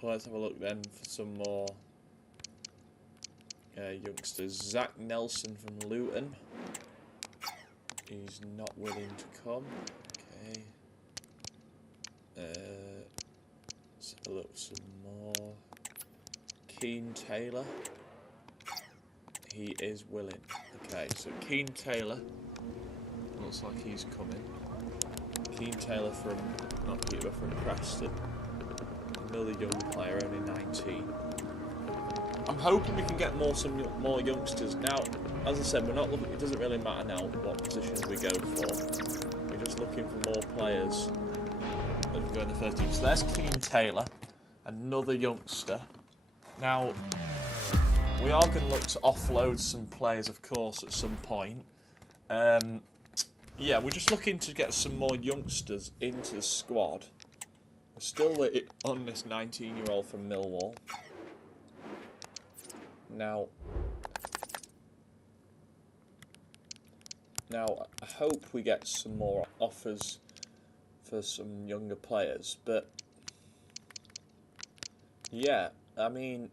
So let's have a look then for some more youngsters. Zach Nelson from Luton. He's not willing to come. Okay. Let's have a look some more. Keane Taylor. He is willing. Okay, so Keane Taylor. Looks like he's coming. Keane Taylor from, not Peterborough, from Preston. Another young player, only 19. I'm hoping we can get more youngsters. Now, as I said, we're not looking, it doesn't really matter now what positions we go for. We're just looking for more players that can go in the first team. So there's Keane Taylor, another youngster. Now, we are going to look to offload some players, of course, at some point. Yeah, we're just looking to get some more youngsters into the squad. We're still waiting on this 19-year-old from Millwall. Now, I hope we get some more offers for some younger players, but yeah, I mean,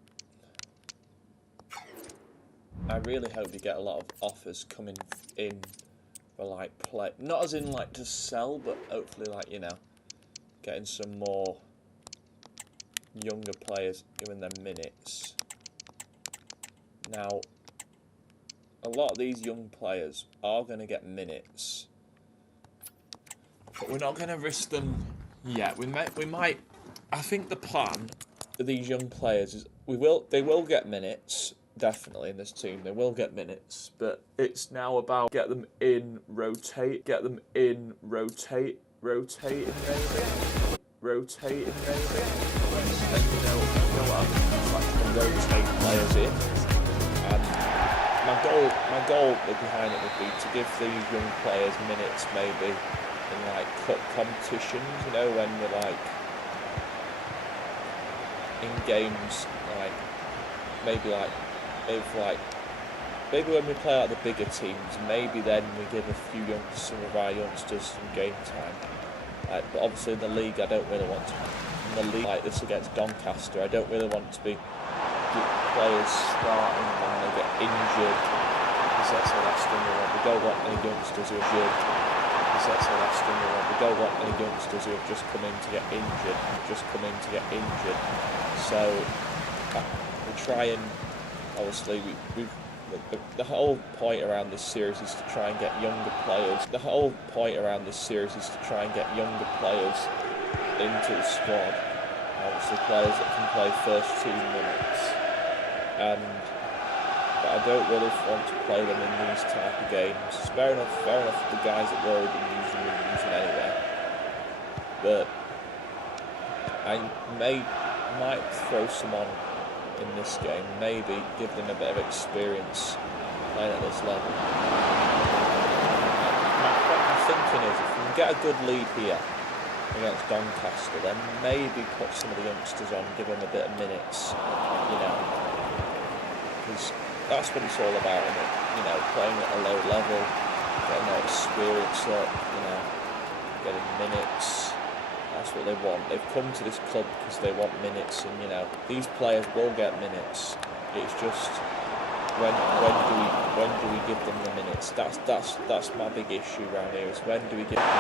I really hope we get a lot of offers coming in for like play, not as in like to sell, but hopefully like, you know, getting some more younger players, giving them minutes. Now, a lot of these young players are going to get minutes, but we're not going to risk them yet. We might. I think the plan for these young players is they will get minutes, definitely in this team. They will get minutes, but it's now about get them in, rotating maybe, and you know what I mean, like rotate players in. My goal behind it would be to give these young players minutes, maybe in like cup competitions. You know, when we're like in games, like maybe when we play like the bigger teams, maybe then we give some of our youngsters some game time. But obviously in the league, I don't really want to. In the league like this against Doncaster, I don't really want to be players starting when they get injured. That's the last thing we want. We don't want any youngsters who are injured. That's the last thing we want. We don't want any youngsters who have just come in to get injured. So we try and obviously the whole point around this series is to try and get younger players. The whole point around this series is to try and get younger players into the squad. Obviously, players that can play first 2 minutes. But I don't really want to play them in these type of games. It's fair enough. The guys that were already using anyway. But I might throw some on in this game, maybe give them a bit of experience playing at this level. My thinking is, if we can get a good lead here against Doncaster, then maybe put some of the youngsters on, give them a bit of minutes, you know, because that's what it's all about, isn't it? You know, playing at a low level, getting that experience up, you know, getting minutes. That's what they want. They've come to this club because they want minutes, and you know these players will get minutes. It's just when do we give them the minutes? That's my big issue around here. Is when do we give them?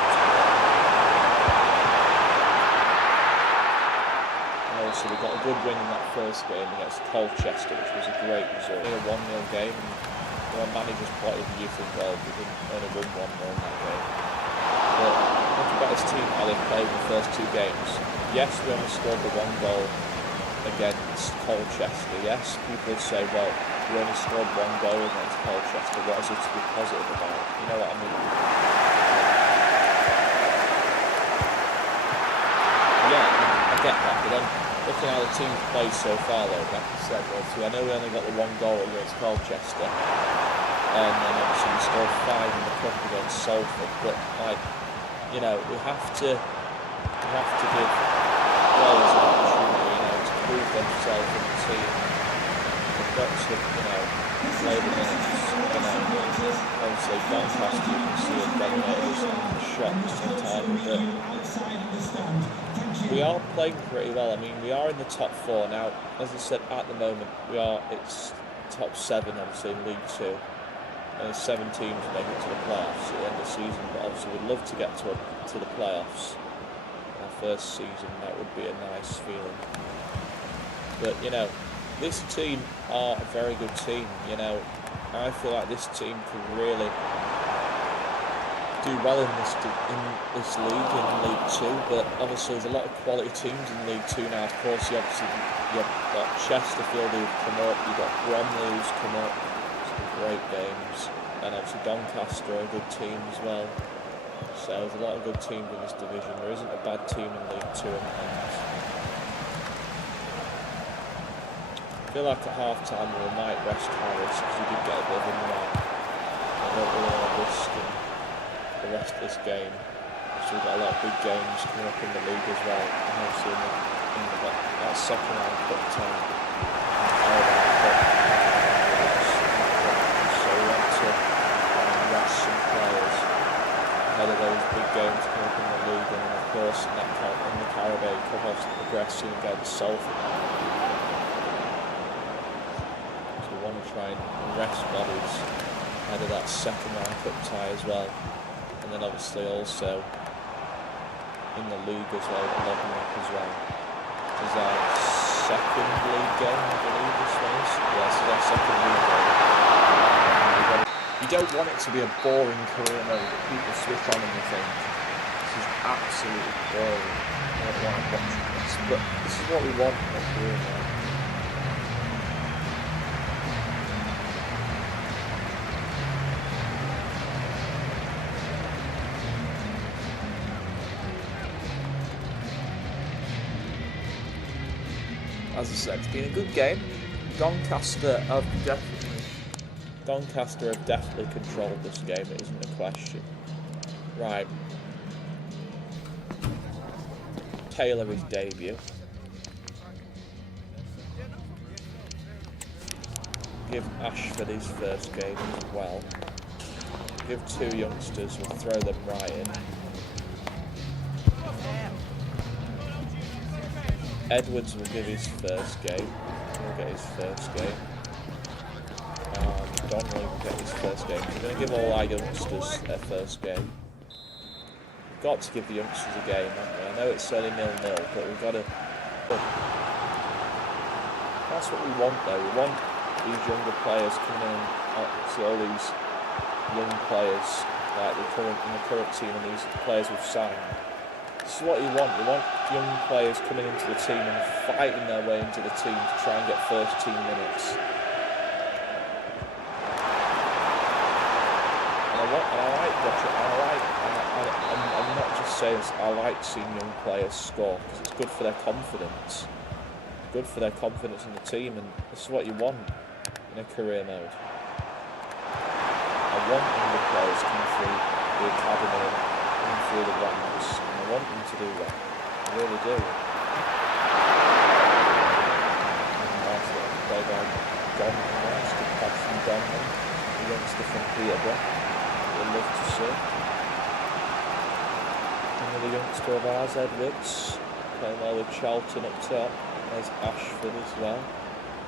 And also we got a good win in that first game against Colchester, which was a great result. A 1-0 game, and our managers plotted youthful well. We didn't only win 1-0 in that game. But think about this team, how they've played the first 2 games. Yes, we only scored the 1 goal against Colchester. Yes, people would say, well, we only scored 1 goal against Colchester. What is it to be positive about? You know what I mean? Yeah, I get that. But then, looking at how the team's played so far, though, like I said, I know we only got the 1 goal against Colchester. And then obviously we scored 5 in the cup against Salford. But, like, you know, we have to give players an opportunity, you know, to prove themselves in the team. They've got to, you know, play the minutes. You know, obviously Doncaster, you can see it dominated and shocked sometimes, but we are playing pretty well. I mean, we are in the top 4 now. As I said, at the moment, it's top 7, obviously, in League 2. And 7 teams make it to the playoffs at the end of the season, but obviously we'd love to get to the playoffs our first season. That would be a nice feeling. But you know, this team are a very good team. You know, I feel like this team could really do well in this league, in League 2. But obviously there's a lot of quality teams in League 2 now. Of course, you've got Chesterfield who've come up, you've got Bromley who's come up. Great games, and obviously Doncaster are a good team as well. So there's a lot of good teams in this division. There isn't a bad team in League 2 in the hands. I feel like at half time we might rest Harris because he did get a bit of a mark. I don't really want to risk him the rest of this game. So we've got a lot of big games coming up in the league as well. And obviously in that second round cup time. Some players ahead of those big games coming up in the league, and of course in the Carabao Cup, obviously progressing and go to Salford. So we want to try and rest bodies ahead of that second round cup tie as well, and then obviously also in the league as well, the Legue as well. This is our second league game, I believe this one is. Yeah, this is our second league game. You don't want it to be a boring career mode that people switch on and you think, this is absolutely boring, I don't want to watch this, but this is what we want in a career mode. As I said, it's been a good game. Doncaster have definitely controlled this game, it isn't a question. Right. Taylor his debut. Give Ashford his first game as well. Give 2 youngsters, we'll throw them right in. Edwards will give his first game. He'll get his first game. Donnelly will get his first game. We're going to give all our youngsters their first game. We've got to give the youngsters a game, haven't we? I know it's only 0-0, but we've got to... That's what we want, though. We want these younger players coming in and see all these young players like in the current team and these players we've signed. This is what you want. You want young players coming into the team and fighting their way into the team to try and get first team minutes. I'm not just saying this, I like seeing young players score because it's good for their confidence. Good for their confidence in the team, and this is what you want in a career mode. I want younger players coming through the academy and coming through the ranks, and I want them to do that. I really do. Nice little play by Don, nice good pass from Don, the youngster from Peterborough. We'd love to see. Another youngster of ours, Edwards, playing well with Charlton up top. There's Ashford as well,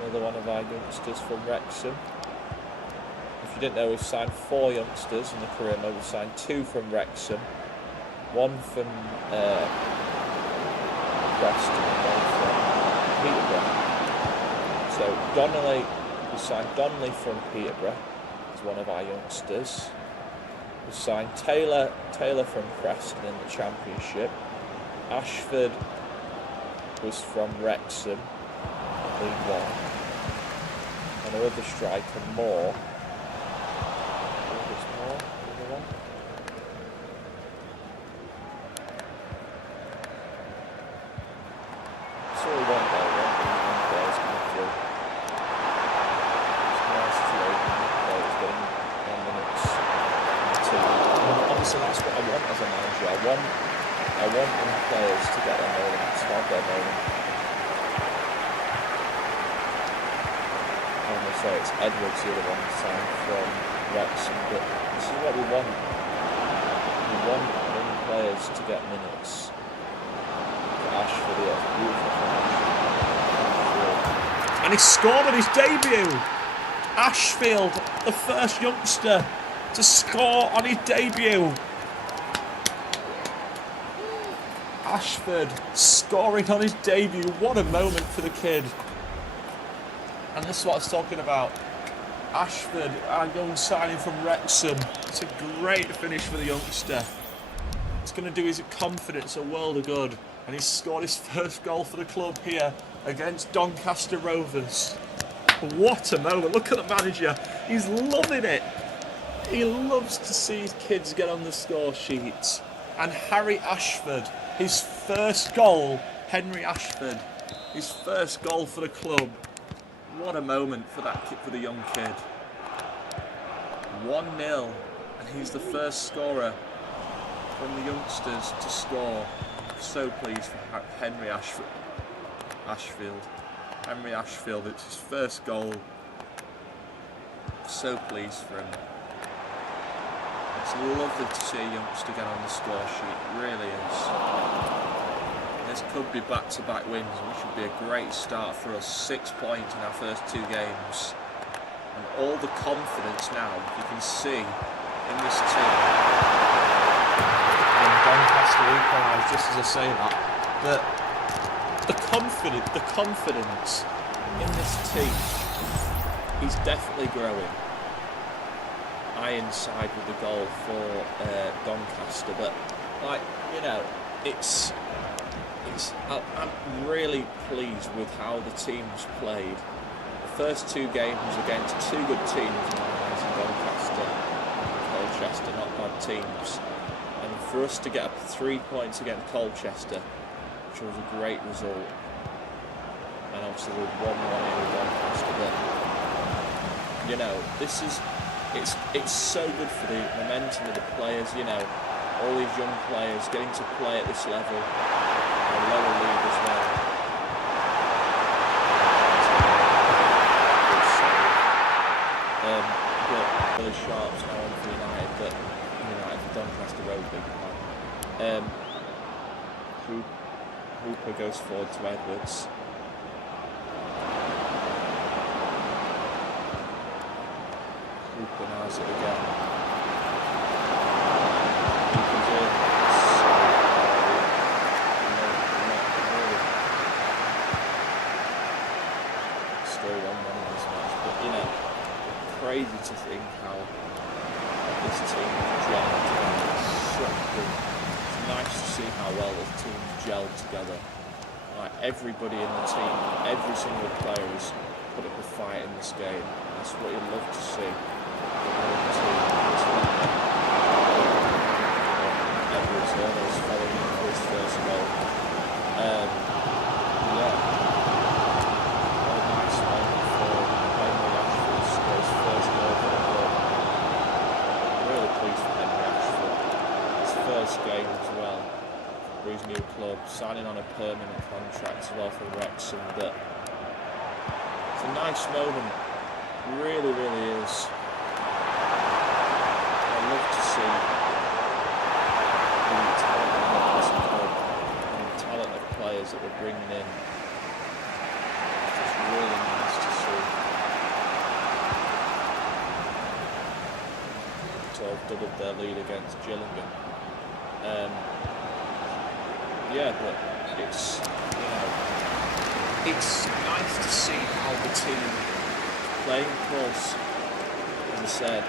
another one of our youngsters from Wrexham. If you didn't know, we've signed 4 youngsters in the career mode. We've signed 2 from Wrexham, 1 from Preston and 1 from Peterborough. So Donnelly, we signed Donnelly from Peterborough as one of our youngsters. We signed Taylor from Preston in the Championship. Ashford was from Wrexham in League 1. And our other striker, Moore. Another one. That's all we want though, we want young players coming through. It's nice to see young players getting minutes in the team. And obviously that's what I want as a manager. I want young players to get their moments, to have their moment. I'm going to say it's Edwards, the other one signed from Wrexham, but this is what we want. We want young players to get minutes. Ashford here, beautiful finish. And he scored on his debut! Ashfield, the first youngster to score on his debut. Ashford scoring on his debut. What a moment for the kid. And this is what I was talking about. Ashford, our young signing from Wrexham. It's a great finish for the youngster. It's going to do his confidence a world of good. And he's scored his first goal for the club here against Doncaster Rovers. What a moment. Look at the manager. He's loving it. He loves to see his kids get on the score sheets. And Harry Ashford, his first goal, Henry Ashford, his first goal for the club. What a moment for the young kid. 1-0, and he's the first scorer from the youngsters to score. So pleased for Henry Ashfield. Henry Ashfield, it's his first goal. So pleased for him. It's lovely to see a youngster get on the score sheet, it really is. This could be back-to-back wins, which would be a great start for us. 6 points in our first 2 games. And all the confidence now, you can see in this team. And Doncaster equalised, just as I say that. But the confidence in this team is definitely growing. Ironside with the goal for Doncaster, but I'm really pleased with how the team's played. The first 2 games against 2 good teams in Doncaster and Colchester, not bad teams, and for us to get 3 points against Colchester, which was a great result, and obviously with 1-1 here with Doncaster, but this is. It's so good for the momentum of the players, all these young players getting to play at this level, a lower league as well. But Billy Sharp's now on for United, but United for Doncaster Road, big man. Hooper goes forward to Edwards. Hooper has it again. Hooper's in. Still 1-1 in this match, but crazy to think how this team has gelled together. It's nice to see how well the team's gelled together. Like everybody in the team, every single player has put up a fight in this game. That's what you love to see. Edwards almost following for his first goal. Yeah. What a nice moment for Henry Ashford to score his first goal for the club. I'm really pleased for Henry Ashford. His first game as well for his new club, signing on a permanent contract as well from Wrexham. But it's a nice moment. It really, really is. I love to see the talent of this club and the talent of players that we're bringing in. It's just really nice to see. 12 doubled their lead against Gillingham. Yeah, but it's, you know, it's nice to see how the team playing close, as I said.